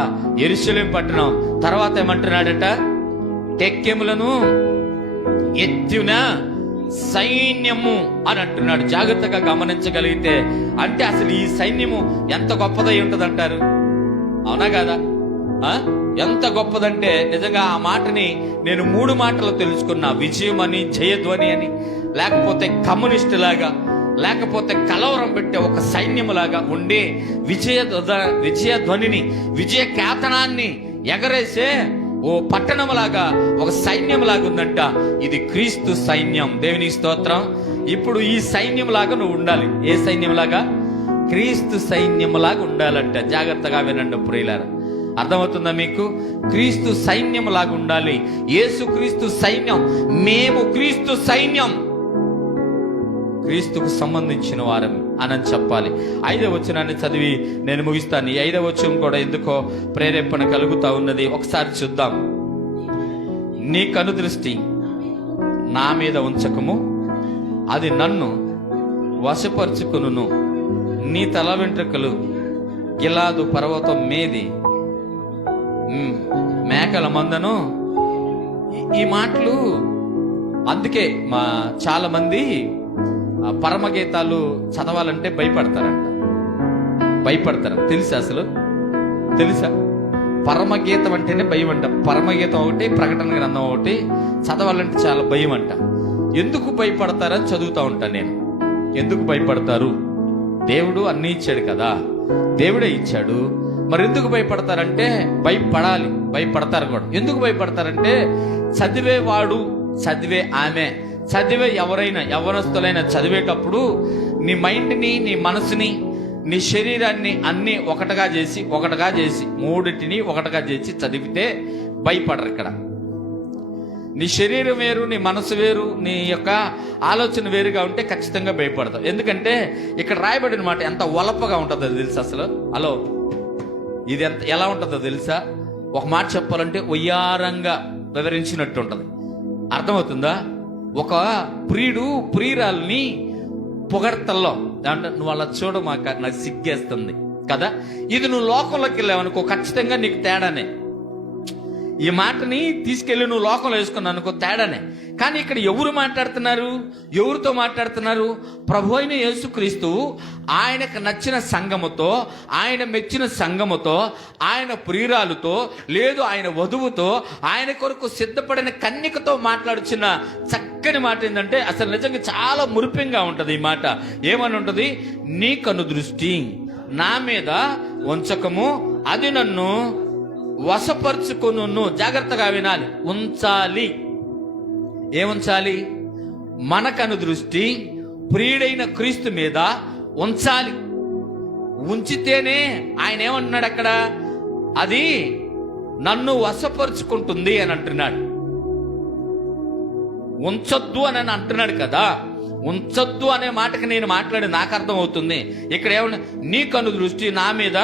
యెరూషలేము పట్టణం, తర్వాత ఏమంటున్నాడట, టెక్కెములను ఎత్తిన సైన్యము అని అంటున్నాడు. జాగ్రత్తగా గమనించగలిగితే అంటే అసలు ఈ సైన్యము ఎంత గొప్పదై ఉంటదంటారు? అవునా కాదా? ఎంత గొప్పదంటే నిజంగా ఆ మాటని నేను 3 మాటలు తెలుసుకున్నా. విజయం అని, జయధ్వని అని, లేకపోతే కమ్యూనిస్ట్ లాగా, లేకపోతే కలవరం పెట్టే ఒక సైన్యములాగా ఉండి విజయధ్వనిని, విజయ కేతనాన్ని ఎగరేసే ఓ పట్టణములాగా, ఒక సైన్యంలాగా ఉందంట. ఇది క్రీస్తు సైన్యం. దేవుని స్తోత్రం. ఇప్పుడు ఈ సైన్యంలాగా నువ్వు ఉండాలి. ఏ సైన్యంలాగా? క్రీస్తు సైన్యములాగా ఉండాలంట. జాగ్రత్తగా వినండి ప్రియులారా. అర్థమవుతుందా మీకు? క్రీస్తు సైన్యములాగా ఉండాలి. యేసు క్రీస్తు సైన్యం, మేము క్రీస్తు సైన్యం, క్రీస్తుకు సంబంధించిన వారం అని చెప్పాలి. 5వ వచనాన్ని చదివి నేను ముగిస్తాను. ఈ 5వ వచనం కూడా ఎందుకో ప్రేరేపణ కలుగుతా ఉన్నది. ఒకసారి చూద్దాం. నీ కనుదృష్టి నా మీద ఉంచకము, అది నన్ను వశపరుచుకును. నీ తల వెంట్రుకలు గిలాదు పర్వతం మీది మేకల మందను. ఈ మాటలు అందుకే చాలా మంది పరమగీతాలు చదవాలంటే భయపడతారు. తెలుసా? అసలు తెలుసా? పరమగీతం అంటేనే భయం అంట. పరమగీతం ఒకటి, ప్రకటన గ్రంథం ఒకటి చదవాలంటే చాలా భయం అంట. ఎందుకు భయపడతారని చదువుతా ఉంటాను నేను. ఎందుకు భయపడతారు? దేవుడు అన్ని ఇచ్చాడు కదా, దేవుడే ఇచ్చాడు. మరి ఎందుకు భయపడతారంటే భయపడాలి, భయపడతారు కూడా. ఎందుకు భయపడతారంటే చదివేవాడు, చదివే ఆమె, చదివే ఎవరైనా, యవ్వనస్తులైనా చదివేటప్పుడు నీ మైండ్ని, నీ మనసుని, నీ శరీరాన్ని అన్ని ఒకటిగా చేసి మూడిటిని ఒకటిగా చేసి చదివితే భయపడరు. ఇక్కడ నీ శరీరం వేరు, నీ మనసు వేరు, నీ యొక్క ఆలోచన వేరుగా ఉంటే ఖచ్చితంగా భయపడతావు. ఎందుకంటే ఇక్కడ రాయబడిన మాట ఎంత వలపగా ఉంటుందో తెలుసా? అసలు హలో, ఇది ఎలా ఉంటుందో తెలుసా? ఒక మాట చెప్పాలంటే వయ్యారంగా వివరించినట్టు ఉంటుంది. అర్థమవుతుందా? ఒక ప్రియుడు ప్రియురాల్ని పొగడతల్లో అంటే నువ్వు అలా చూడమాక, నాకు సిగ్గేస్తుంది కదా. ఇది నువ్వు లోకంలోకి వెళ్ళావనుకో ఖచ్చితంగా నీకు తేడానే. ఈ మాటని తీసుకెళ్ళి నువ్వు లోకంలో వేసుకున్నావు అనుకో తేడానే. కానీ ఇక్కడ ఎవరు మాట్లాడుతున్నారు? ఎవరితో మాట్లాడుతున్నారు? ప్రభు అయిన యేసుక్రీస్తు ఆయనకు నచ్చిన సంఘముతో, ఆయన మెచ్చిన సంఘముతో, ఆయన ప్రియురాలుతో, లేదు ఆయన వధువుతో, ఆయన కొరకు సిద్ధపడిన కన్యకతో మాట్లాడుచున్న చక్కని మాట ఏంటంటే అసలు నిజంగా చాలా మురిపెంగా ఉంటది ఈ మాట. ఏమని ఉంటది? నీ కనుదృష్టి నా మీద ఉంచకము, అది నన్ను వశపరుచుకును. జాగ్రత్తగా వినాలి. ఉంచాలి. ఏముంచాలి? మన కనుదృష్టి ప్రియుడైన క్రీస్తు మీద ఉంచాలి. ఉంచితేనే ఆయన ఏమంటున్నాడు అక్కడ? అది నన్ను వశపరుచుకుంటుంది అని అంటున్నాడు. ఉంచొద్దు అని అంటున్నాడు కదా. ఉంచొద్దు అనే మాటకి నేను మాట్లాడి నాకు అర్థం అవుతుంది. ఇక్కడ ఏమన్నా, నీ కను దృష్టి నా మీద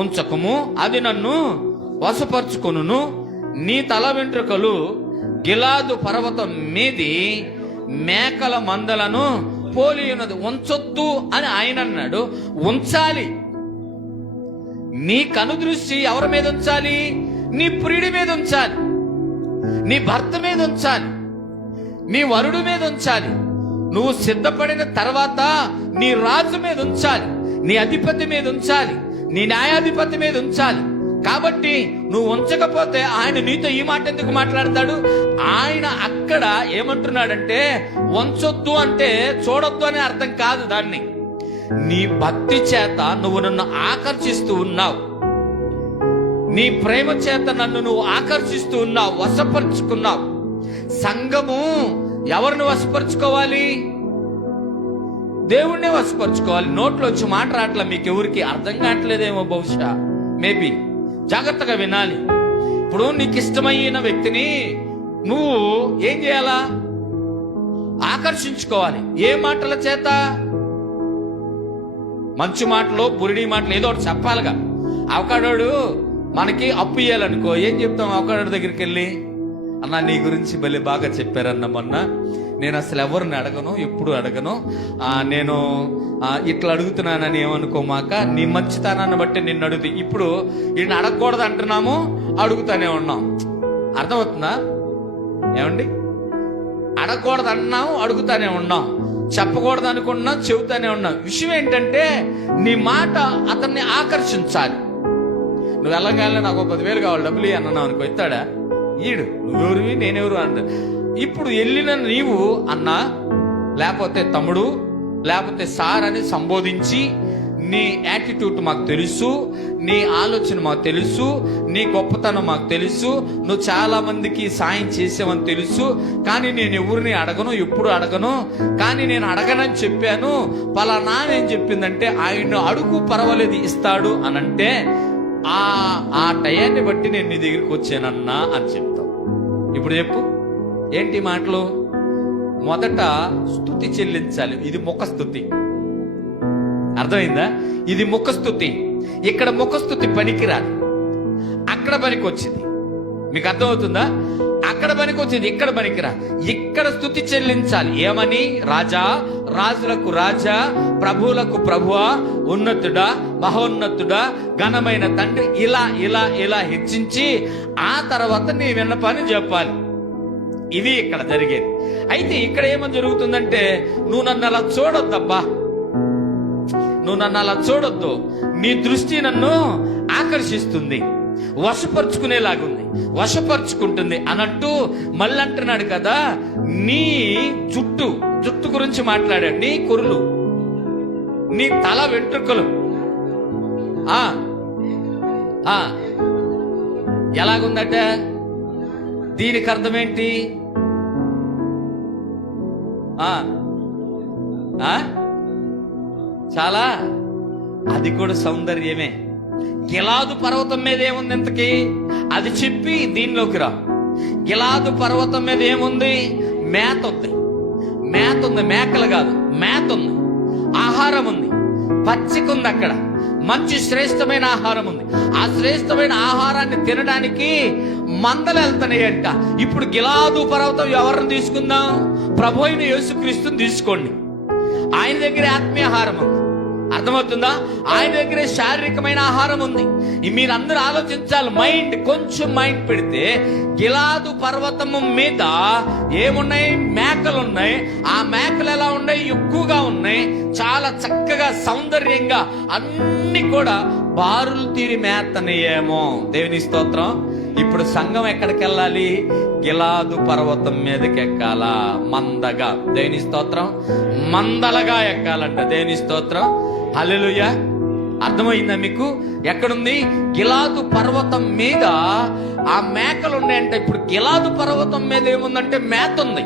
ఉంచకము, అది నన్ను వశపరుచుకొనును. నీ తల వెంట్రుకలు గిలాదు పర్వతం మీది మేకల మందలను పోలి ఉన్నది. ఉంచొద్దు అని ఆయన అన్నాడు. ఉంచాలి. నీ కను దృష్టి ఎవరి మీద ఉంచాలి? నీ ప్రియుడి మీద ఉంచాలి, నీ భర్త మీద ఉంచాలి, నీ వరుడు మీద ఉంచాలి. నువ్వు సిద్ధపడిన తర్వాత నీ రాజు మీద ఉంచాలి, నీ అధిపతి మీద ఉంచాలి, నీ న్యాయాధిపతి మీద ఉంచాలి. కాబట్టి నువ్వు ఉంచకపోతే ఆయన నీతో ఈ మాట ఎందుకు మాట్లాడతాడు? ఆయన అక్కడ ఏమంటున్నాడంటే, ఉంచొద్దు అంటే చూడొద్దు అనే అర్థం కాదు. దాన్ని నీ భక్తి చేత నువ్వు నన్ను ఆకర్షిస్తూ ఉన్నావు, నీ ప్రేమ చేత నన్ను నువ్వు ఆకర్షిస్తూ ఉన్నావు, వశపరుచుకున్నావు. సంఘము ఎవరిని వశపరుచుకోవాలి? దేవుణ్ణి వశపరుచుకోవాలి. నోట్లో వచ్చి మాట రాట్లా, మీకు ఎవరికి అర్థం కావట్లేదేమో బహుశా, మేబీ. జాగ్రత్తగా వినాలి. ఇప్పుడు నీకు ఇష్టమైన వ్యక్తిని నువ్వు ఏం చేయాలా? ఆకర్షించుకోవాలి. ఏ మాటల చేత? మంచి మాటలు, బురిడి మాటలు, ఏదో ఒకటి చెప్పాలిగా. అవకాడోడు మనకి అప్పు ఇయ్యాలనుకో, ఏం చెప్తాం అవకాడోడు దగ్గరికి వెళ్ళి? అన్న నీ గురించి భలే బాగా చెప్పారన్న మొన్న, నేను అసలు ఎవరిని అడగను, ఎప్పుడు అడగను, నేను ఇట్లా అడుగుతున్నానని ఏమనుకోమాక, నీ మంచితనాన్ని బట్టి నిన్ను అడుగుతా. ఇప్పుడు ఈయన అడగకూడదు అంటున్నాము, అడుగుతానే ఉన్నాం. అర్థమవుతుందా ఏమండి? అడగకూడదు అన్నాము, అడుగుతానే ఉన్నాం. చెప్పకూడదు అనుకున్నాం, చెబుతానే ఉన్నాం. విషయం ఏంటంటే, నీ మాట అతన్ని ఆకర్షించాలి. నువ్వు వెళ్ళగానే నాకు 10,000 కావాలి, డబ్బులు అన్నావు అనుకో, ఇస్తాడా? ఈడు నువ్వెవరివి నేనెవరు అంట. ఇప్పుడు వెళ్ళిన నీవు అన్న, లేకపోతే తమ్ముడు, లేకపోతే సార్ అని సంబోధించి, నీ యాటిట్యూడ్ మాకు తెలుసు, నీ ఆలోచన మాకు తెలుసు, నీ గొప్పతనం మాకు తెలుసు, నువ్వు చాలా మందికి సాయం చేసావని తెలుసు, కానీ నేను ఎవరిని అడగను, ఎప్పుడు అడగను, కానీ నేను అడగనని చెప్పాను. పలానా ఏం చెప్పిందంటే, ఆయన అడుగు పర్వాలేదు ఇస్తాడు అని అంటే, ఆ టయాన్ని బట్టి నేను నీ దగ్గరికి వచ్చానన్నా అని చెప్తావు. ఇప్పుడు చెప్పు ఏంటి మాటలు? మొదట స్తుతి చెల్లించాలి. ఇది ముఖస్తుతి. అర్థమైందా? ఇది ముఖస్తుతి. ఇక్కడ ముఖస్తుతి పనికిరాదు, అక్కడ పనికి వచ్చింది. మీకు అర్థమవుతుందా? అక్కడ పనికి వచ్చింది, ఇక్కడ పనికిరా. ఇక్కడ స్తుతి చెల్లించాలి. ఏమని? రాజా, రాజులకు రాజా, ప్రభువులకు ప్రభువా, ఉన్నతుడా, మహోన్నతుడా, ఘనమైన తండ్రి, ఇలా ఇలా ఇలా హెచ్చించి ఆ తర్వాత నీ విన్నపాన్ని చెప్పాలి. ఇది ఇక్కడ జరిగేది. అయితే ఇక్కడ ఏమని జరుగుతుందంటే, నువ్వు నన్ను అలా చూడొద్దబ్బా, నువ్వు నన్ను అలా చూడొద్దు, నీ దృష్టి నన్ను ఆకర్షిస్తుంది, వశపరుచుకునేలాగుంది, వశపరుచుకుంటుంది అన్నట్టు మళ్ళీ అంటున్నాడు కదా. నీ జుట్టు గురించి మాట్లాడాడు. నీ కురులు, నీ తల వెంట్రుకలు ఎలాగుందట? దీనికి అర్థమేంటి? చాలా, అది కూడా సౌందర్యమే. గిలాదు పర్వతం మీద ఏముంది ఇంతకీ? అది చెప్పి దీనిలోకి రా. గిలాదు పర్వతం మీద ఏముంది? మేత ఉంది. మేత ఉంది, మేకలు కాదు, మేత ఉంది, ఆహారం ఉంది, పచ్చిక ఉంది. అక్కడ మంచి శ్రేష్టమైన ఆహారం ఉంది. ఆ శ్రేష్టమైన ఆహారాన్ని తినడానికి మందలు వెళ్తున్నాయంట. ఇప్పుడు గిలాదు పర్వతం ఎవరిని తీసుకుందాం? ప్రభు అయిన యేసుక్రీస్తుని తీసుకోండి. ఆయన దగ్గర ఆత్మీయ ఆహారం ఉంది. అర్థమవుతుందా? ఆయన దగ్గరే శారీరకమైన ఆహారం ఉంది. మీరందరూ ఆలోచించాలి. కొంచెం మైండ్ పెడితే గిలాదు పర్వతము మీద ఏమున్నాయి? మేకలు ఉన్నాయి. ఆ మేకలు ఎలా ఉన్నాయి? ఎక్కువగా ఉన్నాయి, చాలా చక్కగా సౌందర్యంగా, అన్ని కూడా బారులు తీరి మేతనేయేమో. దేవుని స్తోత్రం. ఇప్పుడు సంఘం ఎక్కడికి వెళ్ళాలి? గిలాదు పర్వతం మీదకి ఎక్కాలా? మందగా. దేవుని స్తోత్రం. మందలగా ఎక్కాలంట. దేవుని స్తోత్రం. హల్లెలూయా. అర్థమైందా మీకు? ఎక్కడుంది? గిలాదు పర్వతం మీద ఆ మేకలు ఉన్నాయంట. ఇప్పుడు గిలాదు పర్వతం మీద ఏముందంటే మేత ఉంది,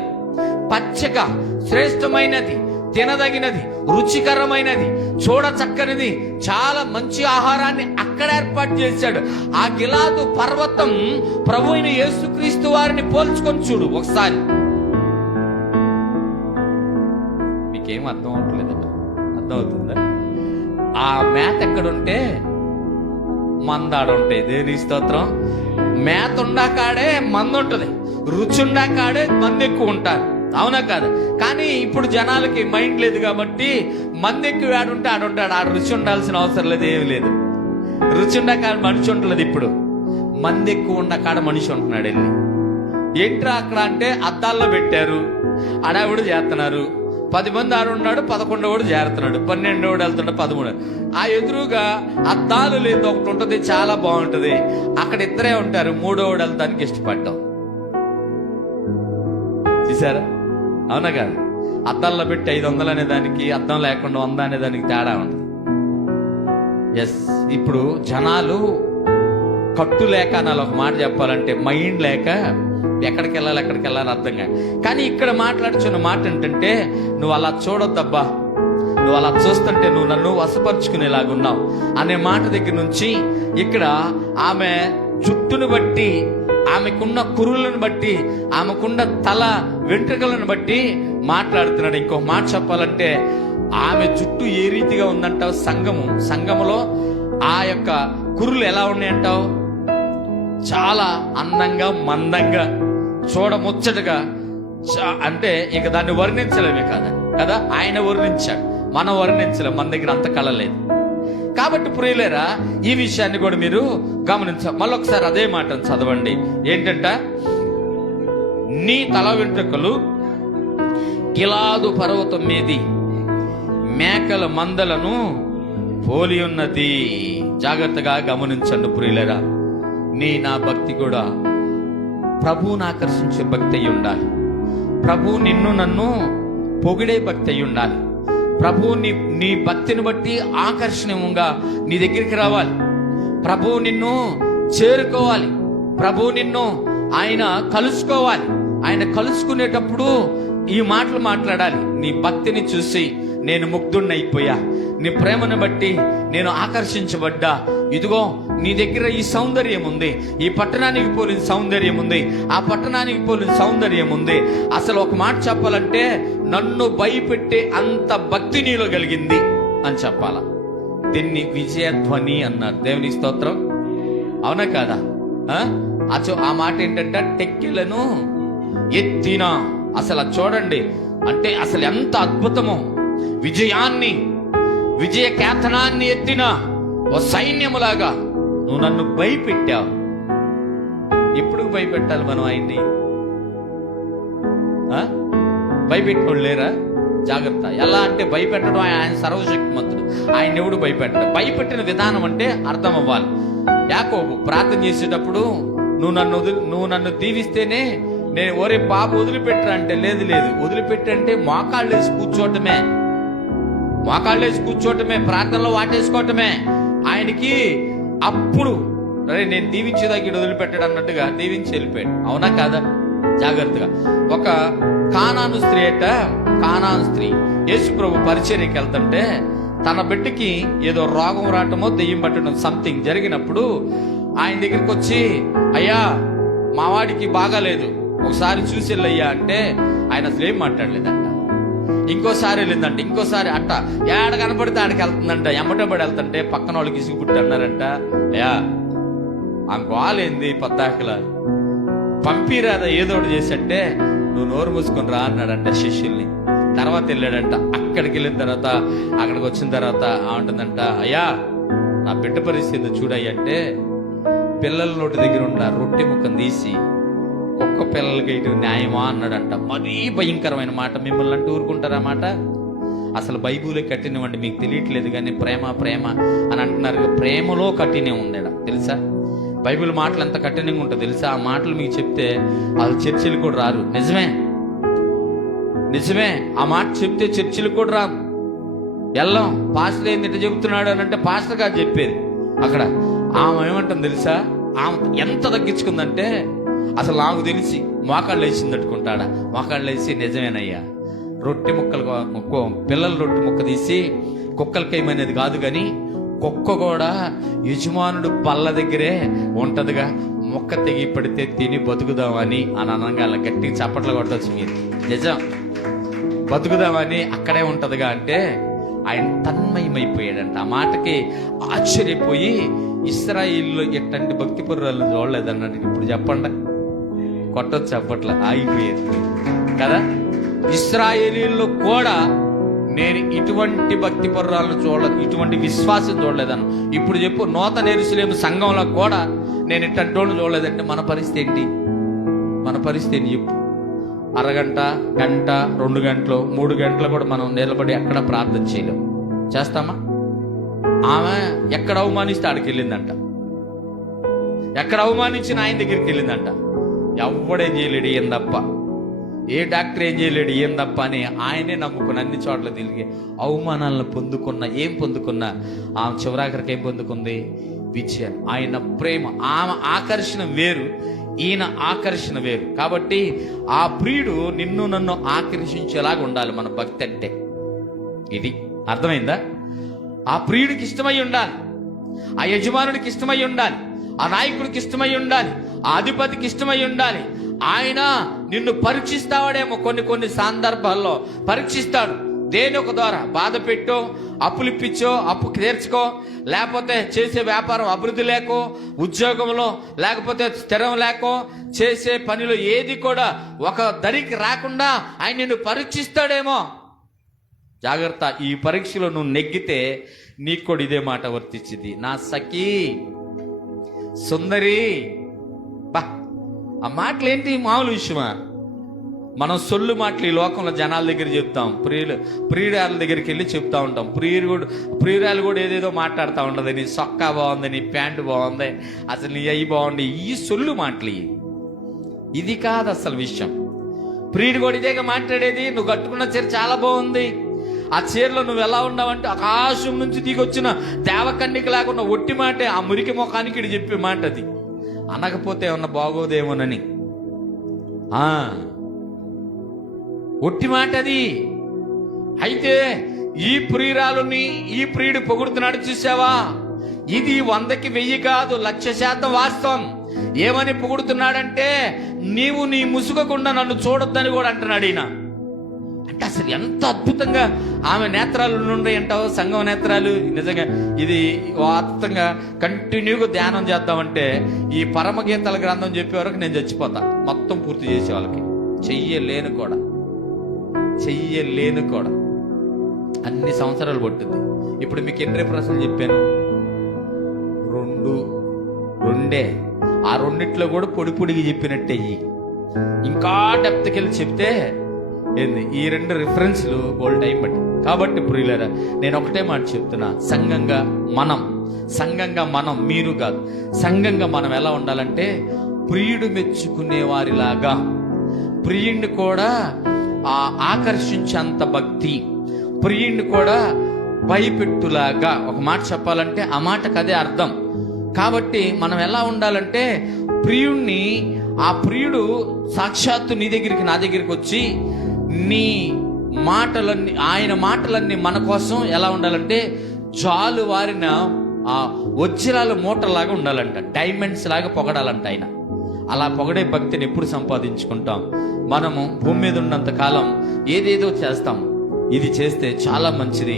పచ్చగా శ్రేష్టమైనది, తినదగినది, రుచికరమైనది, చూడ చక్కనిది, చాలా మంచి ఆహారాన్ని అక్కడ ఏర్పాటు చేశాడు. ఆ గిలాదు పర్వతం ప్రభు అయిన యేసుక్రీస్తు వారిని పోల్చుకొని చూడు ఒకసారి. మీకేం అర్థం అవట్లేదట? అర్థం అవుతుందా? ఆ మేత ఎక్కడుంటే మందాడ ఉంటాయి. దేని స్తోత్రం. మేత ఉండాకాడే మంద ఉంటుంది, రుచి ఉండాకాడే మంది ఎక్కువ ఉంటారు. అవునా కాదు? కానీ ఇప్పుడు జనాలకి మైండ్ లేదు కాబట్టి మంది ఎక్కువ ఆడుంటే ఆడుంటాడు. ఆ రుచి ఉండాల్సిన అవసరం లేదు, ఏమి లేదు. రుచి ఉండకాడ మనిషి ఉండలేదు. ఇప్పుడు మంది ఎక్కువ ఉండకాడ మనిషి ఉంటున్నాడు. వెళ్ళి ఏంట్రా అక్కడ అంటే అద్దాల్లో పెట్టారు, అడావిడు చేస్తున్నారు. 10 మంది ఆడున్నాడు, 11 చేరుతున్నాడు, 12 వెళ్తున్నాడు, 13. ఆ ఎదురుగా అద్దాలు లేదు, ఒకటి ఉంటుంది, చాలా బాగుంటది. అక్కడ ఇద్దరే ఉంటారు, 3వ వెళ్తానికి ఇష్టపడ్డాం. చూసారా? అవునా కాదు? అద్దాల్లో పెట్టి 500 అనే దానికి, అద్దం లేకుండా 100 అనే దానికి తేడా ఉంటుంది. ఎస్, ఇప్పుడు జనాలు కట్టు లేక, నాలో ఒక మాట చెప్పాలంటే మైండ్ లేక ఎక్కడికి వెళ్ళాలి అర్థం కాదు. కానీ ఇక్కడ మాట్లాడుచున్న మాట ఏంటంటే, నువ్వు అలా చూడొద్దబ్బా, నువ్వు అలా చూస్తుంటే నువ్వు నన్ను వశపరుచుకునేలాగున్నావు అనే మాట దగ్గర నుంచి ఇక్కడ ఆమె జుట్టును బట్టి, ఆమెకున్న కురులను బట్టి, ఆమెకున్న తల వెంట్రుకలను బట్టి మాట్లాడుతున్నాడు. ఇంకొక మాట చెప్పాలంటే, ఆమె జుట్టు ఏ రీతిగా ఉందంటావు? సంఘములో ఆ యొక్క కురులు ఎలా ఉన్నాయంటావు? చాలా అందంగా, మందంగా, చూడముచ్చటగా, అంటే ఇక దాన్ని వర్ణించలేమే కదా. ఆయన వర్ణించాడు, మనం వర్ణించలేం, మన దగ్గర అంత కళ లేదు. కాబట్టి ప్రియులారా, ఈ విషయాన్ని కూడా మీరు గమనించాలి. మళ్ళొకసారి అదే మాటను చదవండి. ఏంటంట? నీ తల వెంట్రుకలు గిలాదు పర్వతం మీది మేకల మందలను పోలి ఉన్నది. జాగ్రత్తగా గమనించండి ప్రియులారా. నా భక్తి కూడా ప్రభువుని ఆకర్షించే భక్తి అయి ఉండాలి. ప్రభు నిన్ను నన్ను పొగిడే భక్తి అయి ఉండాలి. ప్రభు నీ భక్తిని బట్టి ఆకర్షణీయంగా నీ దగ్గరికి రావాలి. ప్రభు నిన్ను చేరుకోవాలి. ప్రభు నిన్ను ఆయన కలుసుకోవాలి. ఆయన కలుసుకునేటప్పుడు ఈ మాటలు మాట్లాడాలి. నీ భక్తిని చూసి నేను ముగ్ధుడినైపోయా, నీ ప్రేమను బట్టి నేను ఆకర్షించబడ్డా. ఇదిగో నీ దగ్గర ఈ సౌందర్యం ఉంది, ఈ పట్టణానికి పోలిన సౌందర్యం ఉంది, ఆ పట్టణానికి పోలిన సౌందర్యం ఉంది. అసలు ఒక మాట చెప్పాలంటే, నన్ను భయపెట్టే అంత భక్తి నీలో కలిగింది అని చెప్పాలా. దీన్ని విజయధ్వని అన్నారు. దేవుని స్తోత్రం. అవునా కాదా? ఆ మాట ఏంటంటే, టెక్కిలను ఎత్తిన. అసలు చూడండి, అంటే అసలు ఎంత అద్భుతమో. విజయ కేతనాన్ని ఎత్తిన ఓ సైన్యములాగా నువ్వు నన్ను భయపెట్టావు. ఎప్పుడు భయపెట్టాలి మనం ఆయన్ని? భయపెట్టినోళ్ళు లేరా? జాగ్రత్త. ఎలా అంటే భయపెట్టడం, ఆయన సర్వశక్తిమంతుడు, ఆయన ఎవడు భయపెట్టడు. భయపెట్టిన విధానం అంటే అర్థం అవ్వాలి. యాకోబు ప్రార్థన చేసేటప్పుడు, నువ్వు నన్ను దీవిస్తేనే నేను ఒరే బాబు వదిలిపెట్టరా అంటే, లేదు వదిలిపెట్టంటే మోకాళ్ళు వేసి కూర్చోవటమే, ప్రార్థనలో వాటేసుకోవటమే. ఆయనకి అప్పుడు నేను దీవించేదాకా వదిలిపెట్టాడు అన్నట్టుగా దీవించి వెళ్ళిపోయాడు. అవునా కాదా? జాగ్రత్తగా. ఒక కానాను స్త్రీ యేసు ప్రభు పరిచర్యకి వెళ్తుంటే, తన బిడ్డకి ఏదో రోగం రావటమో దెయ్యం పట్టడం సంథింగ్ జరిగినప్పుడు ఆయన దగ్గరికి వచ్చి, అయ్యా మా వాడికి బాగాలేదు, ఒకసారి చూసి వెళ్ళయ్యా అంటే ఆయన అసలు ఏం మాట్లాడలేదంట. ఇంకోసారి వెళ్ళిందంట, ఇంకోసారి అట్ట ఏడ కనపడితే ఆడికి వెళ్తుందంట. ఎమ్మటబడి వెళ్తుంటే పక్కన వాళ్ళకి ఇసుగుపుట్టి అన్నారంట, అయ్యా ఆ గోలేంది పద్దాకలా, పంపిరాదా ఏదో ఒకటి చేసంటే, నువ్వు నోరు మూసుకొని రా అన్నాడంట శిష్యుల్ని. తర్వాత వెళ్ళాడంట. అక్కడికి వెళ్ళిన తర్వాత, అక్కడికి వచ్చిన తర్వాత ఉంటుందంట, అయ్యా నా బిడ్డ పరిస్థితి చూడయ్య అంటే, పిల్లల నోటి దగ్గర ఉన్న రొట్టె ముక్కను తీసి ఒక్క పిల్లలకి ఇటు న్యాయమా అన్నాడంట. మరీ భయంకరమైన మాట. మిమ్మల్ని అంటూ ఊరుకుంటారా మాట? అసలు బైబులే కఠినమండి, మీకు తెలియట్లేదు కానీ ప్రేమ అని అంటున్నారు. ప్రేమలో కఠినం ఉందేడ తెలుసా? బైబిల్ మాటలు ఎంత కఠినంగా ఉంటుందో తెలుసా? ఆ మాటలు మీకు చెప్తే వాళ్ళు చర్చిలు కూడా రారు. నిజమే. ఆ మాట చెప్తే చర్చిలు కూడా రారు. వెళ్ళాం. పాస్టర్ ఏంది ఇట్లా చెబుతున్నాడు అని అంటే, పాస్టర్ గారు చెప్పేది అక్కడ. ఆమె ఏమంటుంది తెలుసా? ఆమె ఎంత తగ్గించుకుందంటే, అసలు నాకు తెలిసి మోకాళ్ళు వేసింది తట్టుకుంటాడా? మోకాళ్ళు వేసి నిజమేనయ్యా రొట్టె ముక్కలు పిల్లల రొట్టె ముక్క తీసి కుక్కలకి ఏమనేది కాదు, కానీ కుక్క కూడా యజమానుడు పళ్ళ దగ్గరే ఉంటదిగా, మొక్క తెగి పడితే తిని బతుకుదామని అని అనగా అలా గట్టిగా చప్పట్లు కొట్టవచ్చు మీరు. నిజం, బతుకుదామని అక్కడే ఉంటదిగా అంటే ఆయన తన్మయమైపోయాడంట. ఆ మాటకి ఆశ్చర్యపోయి ఇశ్రాయేలులో ఎట్టంటి భక్తి పరురాలను చూడలేదన్నాడు. ఇప్పుడు చెప్పండి, కొట్టొచ్చు చప్పట్ల, ఆగిపోయేది కదా. ఇశ్రాయేలీల్లో కూడా నేను ఇటువంటి భక్తి పరురాలను చూడలేదు, ఇటువంటి విశ్వాసం చూడలేదన్న. ఇప్పుడు చెప్పు, నూతన యెరూషలేము సంఘంలో కూడా నేను ఇట్టంటి వాళ్ళు చూడలేదంటే మన పరిస్థితి ఏంటి? మన పరిస్థితి ఏంటి చెప్పు? అరగంట, గంట, 2 గంటలు, 3 గంటలు కూడా మనం నిలబడి ఎక్కడ ప్రార్థన చేయలేము. చేస్తామా? ఆమె ఎక్కడ అవమానిస్తే ఆడికి వెళ్ళిందంట, ఎక్కడ అవమానించిన ఆయన దగ్గరికి వెళ్ళిందంట. ఎవడేం చేయలేడు ఏం తప్ప, ఏ డాక్టర్ ఏం చేయలేడు ఏం తప్ప అని ఆయనే నమ్ముకుని అన్ని చోట్ల తిరిగి అవమానాలను ఏం పొందుకున్నా ఆమె చివరాఖరికి ఏం పొందుకుంది? విజయం. ఆయన ప్రేమ, ఆమె ఆకర్షణ వేరు, ఈయన ఆకర్షణ వేరు. కాబట్టి ఆ ప్రియుడు నిన్ను నన్ను ఆకర్షించేలాగా ఉండాలి మన భక్తి అంటే. ఇది అర్థమైందా? ఆ ప్రియుడికి ఇష్టమై ఉండాలి, ఆ యజమానుడికి ఇష్టమై ఉండాలి, ఆ నాయకుడికి ఇష్టమై ఉండాలి, ఆ అధిపతికి ఇష్టమై ఉండాలి. ఆయన నిన్ను పరీక్షిస్తావాడేమో, కొన్ని సందర్భాల్లో పరీక్షిస్తాడు. దేని ఒక ద్వారా బాధ పెట్టో, అప్పులు ఇప్పించో, అప్పు తీర్చుకో, లేకపోతే చేసే వ్యాపారం అభివృద్ధి లేకో, ఉద్యోగంలో లేకపోతే స్థిరం లేకో, చేసే పనిలో ఏది కూడా ఒక దరికి రాకుండా ఆయన నిన్ను పరీక్షిస్తాడేమో. జాగ్రత్త, ఈ పరీక్షలో నువ్వు నెగ్గితే నీకు కూడా ఇదే మాట వర్తించింది. నా సఖీ సుందరి. బా, ఆ మాటలు ఏంటి మామూలు విషయమా? మనం సొల్లు మాటలు ఈ లోకంలో జనాల దగ్గర చెప్తాం, ప్రియురాల దగ్గరికి వెళ్ళి చెప్తా ఉంటాం. ప్రియురాలు కూడా ఏదేదో మాట్లాడుతూ ఉంటుంది. నీ సొక్కా బాగుంది, నీ ప్యాంటు బాగుంది, అసలు నీ అయ్యి బాగుంది. ఈ సొల్లు మాటలు ఇది కాదు అసలు విషయం. ప్రియుడు కూడా ఇదేగా మాట్లాడేది. నువ్వు కట్టుకున్న చీర చాలా బాగుంది, ఆ చీరలో నువ్వు ఎలా ఉన్నావంటే ఆకాశం నుంచి దిగొచ్చిన దేవకన్యక లాగా ఒట్టి మాటే. ఆ మురికి ముఖానికి ఇటు చెప్పే మాట అది. అనకపోతే ఏమన్నా బాగోదేమోనని ఒట్టి మాట అది. అయితే ఈ ప్రియురాలుని ఈ ప్రియుడు పొగుడుతున్నాడు చూసావా? ఇది 100కి 1000 కాదు, 100% వాస్తవం. ఏమని పొగుడుతున్నాడంటే, నీవు నీ ముసుగకుండా నన్ను చూడొద్దని కూడా అంటున్నాడు ఈయన. అంటే అసలు ఎంత అద్భుతంగా ఆమె నేత్రాలు నుండి అంటావు, సంఘం నేత్రాలు. నిజంగా ఇది వాస్తవంగా కంటిన్యూగా ధ్యానం చేద్దామంటే ఈ పరమగీతాల గ్రంథం చెప్పే వరకు నేను చచ్చిపోతా, మొత్తం పూర్తి చేసే వాళ్ళకి. చెయ్యలేను కూడా అన్ని సంవత్సరాలు పట్టుద్ది. ఇప్పుడు మీకు ఎన్ని ప్రశ్నలు చెప్పాను? 2 ఆ 2 కూడా పొడిగా చెప్పినట్టే. ఇంకా డెప్త్కి వెళ్ళి చెప్తే ఏంది? ఈ 2 రిఫరెన్స్లు ఓల్డ్ టైం బట్టి. కాబట్టి ప్రియులారా, నేను ఒకటే మాట చెప్తున్నా, సంఘంగా మనం మీరు కాదు, సంఘంగా మనం ఎలా ఉండాలంటే ప్రియుడు మెచ్చుకునే వారిలాగా, ప్రియుడిని కూడా ఆకర్షించేంత భక్తి, ప్రియుడిని కూడా భయపెట్టులాగా. ఒక మాట చెప్పాలంటే ఆ మాటకు అదే అర్థం. కాబట్టి మనం ఎలా ఉండాలంటే ప్రియుడిని, ఆ ప్రియుడు సాక్షాత్తు నీ దగ్గరికి నా దగ్గరికి వచ్చి నీ మాటలన్నీ, ఆయన మాటలన్నీ మన కోసం ఎలా ఉండాలంటే జాలు వారిన ఆ వజ్రాల మూటలాగా ఉండాలంట, డైమండ్స్ లాగా పొగడాలంట ఆయన. అలా పొగడే భక్తిని ఎప్పుడు సంపాదించుకుంటాం? మనము భూమి మీద ఉన్నంత కాలం ఏదేదో చేస్తాం. ఇది చేస్తే చాలా మంచిది.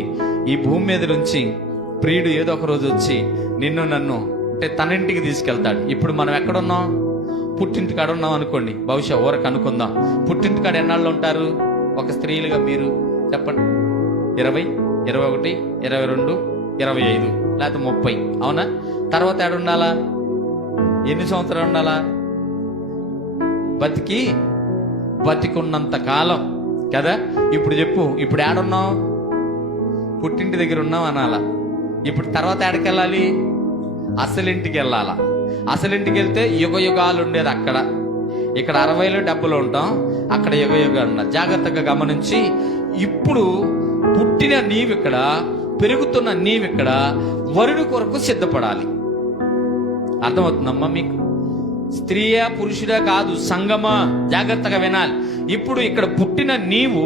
ఈ భూమి మీద నుంచి ప్రియుడు ఏదో ఒక రోజు వచ్చి నిన్ను నన్ను అంటే తన ఇంటికి తీసుకెళ్తాడు. ఇప్పుడు మనం ఎక్కడున్నాం? పుట్టింటికాడ ఉన్నాం అనుకోండి, బహుశా ఊరకు అనుకుందాం. పుట్టింటికాడ ఎన్నాళ్ళు ఉంటారు? ఒక స్త్రీలుగా మీరు చెప్పండి, 20, 21, 22, 25 లేకపోతే 30, అవునా? తర్వాత ఏడుండాలా? ఎన్ని సంవత్సరాలు ఉండాలా? బతికున్నంత కాలం కదా. ఇప్పుడు చెప్పు, ఇప్పుడు ఏడున్నావు? పుట్టింటి దగ్గర ఉన్నావు అనాలా. ఇప్పుడు తర్వాత ఏడకెళ్ళాలి? అసలింటికి వెళ్ళాలా. అసలింటికి వెళ్తే యుగాలు ఉండేది అక్కడ. ఇక్కడ 60లో 70లో ఉంటాం, అక్కడ యుగాలు ఉన్నా. జాగ్రత్తగా గమనించి, ఇప్పుడు పుట్టిన నీవిక్కడ, పెరుగుతున్న నీవిక్కడ వరుడు కొరకు సిద్ధపడాలి. అర్థమవుతుందమ్మా మీకు? స్త్రీయా పురుషుడా కాదు, సంగమా, జాగ్రత్తగా వినాలి. ఇప్పుడు ఇక్కడ పుట్టిన నీవు,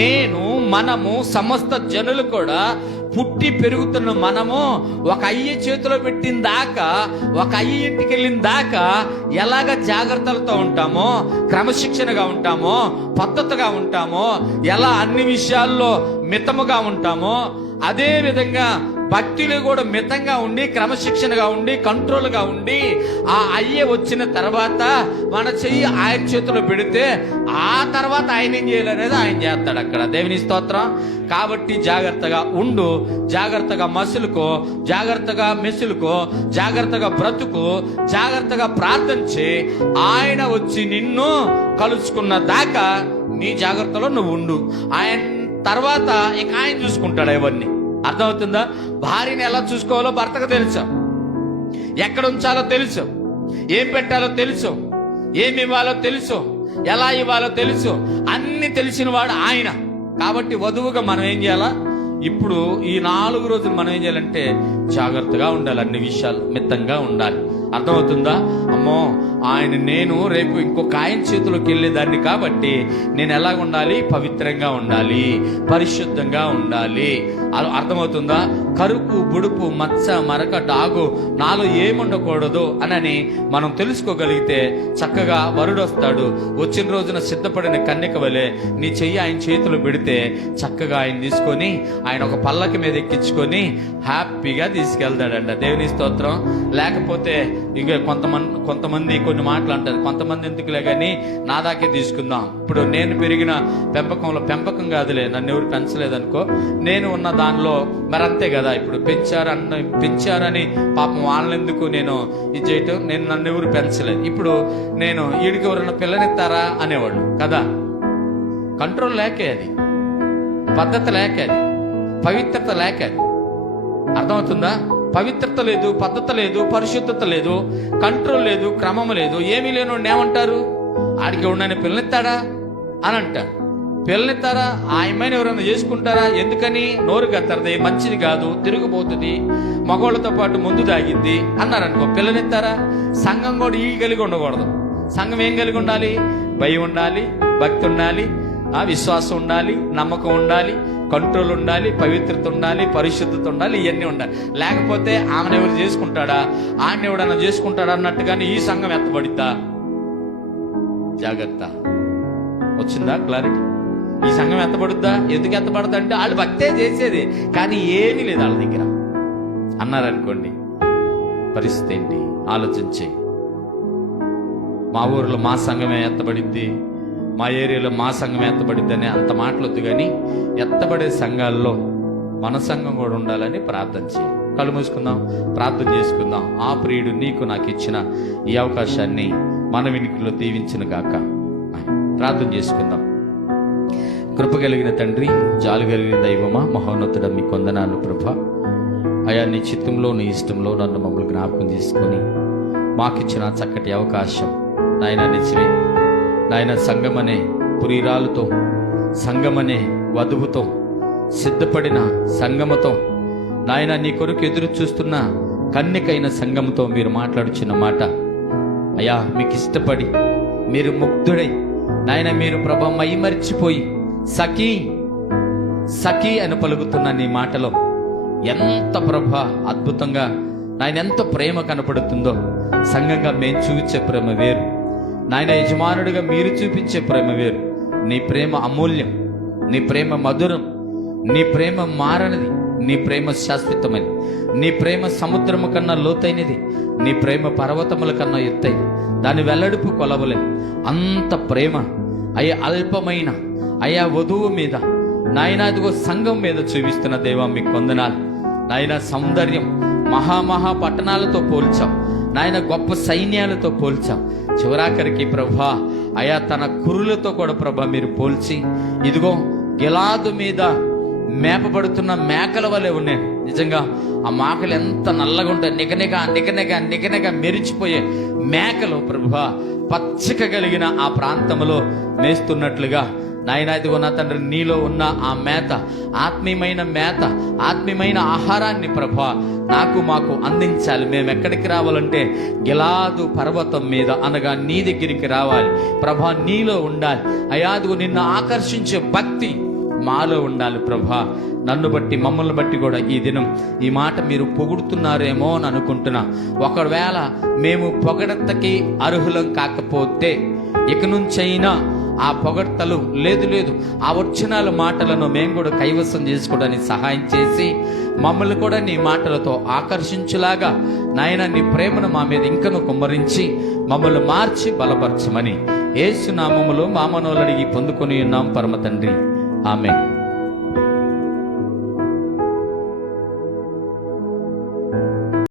నేను, మనము, సమస్త జనులు కూడా పుట్టి పెరుగుతున్న మనము ఒక అయ్య చేతిలో పెట్టిన దాకా, ఒక అయ్య ఇంటికి వెళ్ళిన దాకా ఎలాగ జాగ్రత్తలతో ఉంటామో, క్రమశిక్షణగా ఉంటామో, పద్ధతిగా ఉంటామో, ఎలా అన్ని విషయాల్లో మితముగా ఉంటామో, అదే విధంగా భక్తులు కూడా మితంగా ఉండి, క్రమశిక్షణగా ఉండి, కంట్రోల్గా ఉండి, ఆ అయ్యే వచ్చిన తర్వాత మన చెయ్యి ఆయన చేతిలో పెడితే ఆ తర్వాత ఆయన ఏం చేయాలనేది ఆయన చేస్తాడు అక్కడ. దేవుని స్తోత్రం. కాబట్టి జాగ్రత్తగా ఉండు, జాగ్రత్తగా మసులుకో, జాగ్రత్తగా మెసులుకో, జాగ్రత్తగా బ్రతుకు, జాగ్రత్తగా ప్రార్థన చేయి. ఆయన వచ్చి నిన్ను కలుసుకున్న దాకా నీ జాగ్రత్తలో నువ్వు ఉండు. ఆయన తర్వాత ఇక ఆయన చూసుకుంటాడు ఇవన్నీ. అర్థమవుతుందా? భార్యని ఎలా చూసుకోవాలో భర్తకు తెలుసు, ఎక్కడ ఉంచాలో తెలుసు, ఏం పెట్టాలో తెలుసు, ఏమి ఇవ్వాలో తెలుసు, ఎలా ఇవ్వాలో తెలుసు, అన్ని తెలిసిన వాడు ఆయన. కాబట్టి వధువుగా మనం ఏం చేయాలా? ఇప్పుడు ఈ 4 రోజులు మనం ఏం చేయాలంటే జాగ్రత్తగా ఉండాలి, అన్ని విషయాలు మితంగా ఉండాలి. అర్థమవుతుందా? అమ్మో, నేను రేపు ఇంకొక ఆయన చేతిలోకి వెళ్ళేదాన్ని కాబట్టి నేను ఎలాగ ఉండాలి? పవిత్రంగా ఉండాలి, పరిశుద్ధంగా ఉండాలి. అర్థమవుతుందా? కరుపు, బుడుపు, మచ్చ, మరక, డాగు నాలో ఏముండకూడదు అని మనం తెలుసుకోగలిగితే చక్కగా వరుడు వస్తాడు. వచ్చిన రోజున సిద్ధపడిన కన్యక వలె నీ చెయ్యి ఆయన చేతిలో పెడితే చక్కగా ఆయన తీసుకొని ఆయన ఒక పల్లకి మీద ఎక్కించుకొని హ్యాపీగా తీసుకెళ్తాడంట. దేవుని స్తోత్రం. లేకపోతే ఇక కొంతమంది కొన్ని మాటలు అంటారు, కొంతమంది ఎందుకులే కానీ నా దాకే తీసుకుందాం. ఇప్పుడు నేను పెరిగిన పెంపకం కాదులే, నన్ను ఎవరు పెంచలేదనుకో, నేను ఉన్న దానిలో మరి అంతే కదా. ఇప్పుడు పెంచారని పాపం వాళ్ళని ఎందుకు నేను ఇది చేయటం, నన్ను ఎవరు పెంచలేదు. ఇప్పుడు నేను వీడికి ఎవరైనా పిల్లనిస్తారా అనేవాళ్ళు కదా. కంట్రోల్ లేకే అది, పద్ధతి లేకే అది, పవిత్రత లేకే అది. అర్థమవుతుందా? పవిత్రత లేదు, పద్ధతి లేదు, పరిశుద్ధత లేదు, కంట్రోల్ లేదు, క్రమం లేదు, ఏమీ లేని ఏమంటారు? ఆడికి ఎవడైనా పిల్లనిస్తాడా అని అంటారు. పిల్లనిస్తారా? ఆ అమ్మాయిని ఎవరైనా చేసుకుంటారా? ఎందుకని? నోరు కత్తరది, మంచిది కాదు, తిరిగిపోతుంది, మగవాళ్ళతో పాటు ముందు తాగిద్ది అన్నారనుకో, పిల్లనిస్తారా? సంఘం కూడా ఈ కలిగి ఉండకూడదు. సంఘం ఏం కలిగి ఉండాలి? భయం ఉండాలి, భక్తి ఉండాలి, విశ్వాసం ఉండాలి, నమ్మకం ఉండాలి, కంట్రోల్ ఉండాలి, పవిత్రత ఉండాలి, పరిశుద్ధత ఉండాలి, ఇవన్నీ ఉండాలి. లేకపోతే ఆమెను ఎవరు చేసుకుంటాడా, ఆయన ఎవడన్నా చేసుకుంటాడా అన్నట్టుగానే ఈ సంఘం ఎత్తబడిద్దా? జాగ్రత్త. వచ్చిందా క్లారిటీ? ఈ సంఘం ఎత్తబడుద్దా? ఎందుకు ఎత్తబడతా అంటే వాళ్ళు భక్తే చేసేది, కానీ ఏమీ లేదు వాళ్ళ దగ్గర అన్నారనుకోండి, పరిస్థితి ఏంటి? ఆలోచించే. మా ఊర్లో మా సంఘమే ఎత్తబడిద్ది, మా ఏరియాలో మా సంఘం ఎత్తబడిద్ది అని అంత మాటలొద్దు. కానీ ఎత్తబడే సంఘాల్లో మన సంఘం కూడా ఉండాలని ప్రార్థన చేయి. కళ్ళు మూసుకుందాం, ప్రార్థన చేసుకుందాం. ఆ ప్రియుడు నీకు నాకు ఇచ్చిన ఈ అవకాశాన్ని మన వినికిలో దీవించిన గాక. ప్రార్థన చేసుకుందాం. కృప కలిగిన తండ్రి, జాలి కలిగిన దైవమా, మహోన్నతుడ, మీ కొందనాలు ప్రభా. అయా, నీ చిత్తంలో నీ ఇష్టంలో నన్ను మమ్మల్ని జ్ఞాపకం చేసుకొని మాకిచ్చిన చక్కటి అవకాశం నాయన, నిజమే నాయన. సంఘమనే పురీరాలతో, సంఘమనే వధువుతో, సిద్ధపడిన సంఘముతో నాయన, నీ కొరకు ఎదురు చూస్తున్న కన్యకైన సంఘముతో మీరు మాట్లాడుచున్న మాట అయ్యా, మీకు ఇష్టపడి మీరు ముగ్ధుడై నాయన, మీరు ప్రభ మైమరిచిపోయి సఖీ సఖీ అని పలుకుతున్న నీ మాటలో ఎంత ప్రభ అద్భుతంగా నాయన, ఎంత ప్రేమ కనపడుతుందో. సంఘంగా మేము చూపించే ప్రేమ వేరు నాయన, యజమానుడిగా మీరు చూపించే ప్రేమ వేరు. నీ ప్రేమ అమూల్యం, నీ ప్రేమ మధురం, నీ ప్రేమ మారనిది, నీ ప్రేమ శాశ్వతమైనది, నీ ప్రేమ సముద్రము కన్నా లోతైనది, నీ ప్రేమ పర్వతముల కన్నా ఎత్తైనది, దాని వెల్లడుపు కొలవలేదు. అంత ప్రేమ అయ్యా అల్పమైన అయ్యా వధువు మీద నాయన, అదిగో సంఘం మీద చూపిస్తున్న దేవా మీకు వందనాలు నాయన. సౌందర్యం మహామహా పట్టణాలతో పోల్చాం నాయన, గొప్ప సైన్యాలతో పోల్చాం. చివరాఖరికి ప్రభా అయా తన కురులతో కూడా ప్రభా మీరు పోల్చి, ఇదిగో గిలాదు మీద మేపబడుతున్న మేకల వలె ఉన్నాయి. నిజంగా ఆ మేకలు ఎంత నల్లగా ఉంటాయి, నిగనిగా మెరిచిపోయే మేకలు ప్రభా పచ్చిక కలిగిన ఆ ప్రాంతంలో మేస్తున్నట్లుగా నాయన ఇదిగో నా తండ్రి, నీలో ఉన్న ఆ మేత, ఆత్మీయమైన మేత, ఆత్మీయమైన ఆహారాన్ని ప్రభా నాకు మాకు అందించాలి. మేము ఎక్కడికి రావాలంటే గిలాదు పర్వతం మీద అనగా నీ దగ్గరికి రావాలి ప్రభా, నీలో ఉండాలి అయ్యా. అదిగో నిన్ను ఆకర్షించే భక్తి మాలో ఉండాలి ప్రభా. నన్ను బట్టి, మమ్మల్ని బట్టి కూడా ఈ దినం ఈ మాట మీరు పొగుడుతున్నారేమో అని అనుకుంటున్నా. ఒకవేళ మేము పొగడతకి అర్హులం కాకపోతే ఇక నుంచైనా ఆ పొగడ్తలు లేదు ఆ వచనాల మాటలను మేము కూడా కైవసం చేసుకోవడానికి సహాయం చేసి మమ్మల్ని కూడా నీ మాటలతో ఆకర్షించులాగా నాయన నీ ప్రేమను మా మీద ఇంకను కుమ్మరించి మమ్మల్ని మార్చి బలపరచమని యేసు నామములో మా మనవులు అడిగి పొందుకొని ఉన్నాం పరమ తండ్రి. ఆమేన్.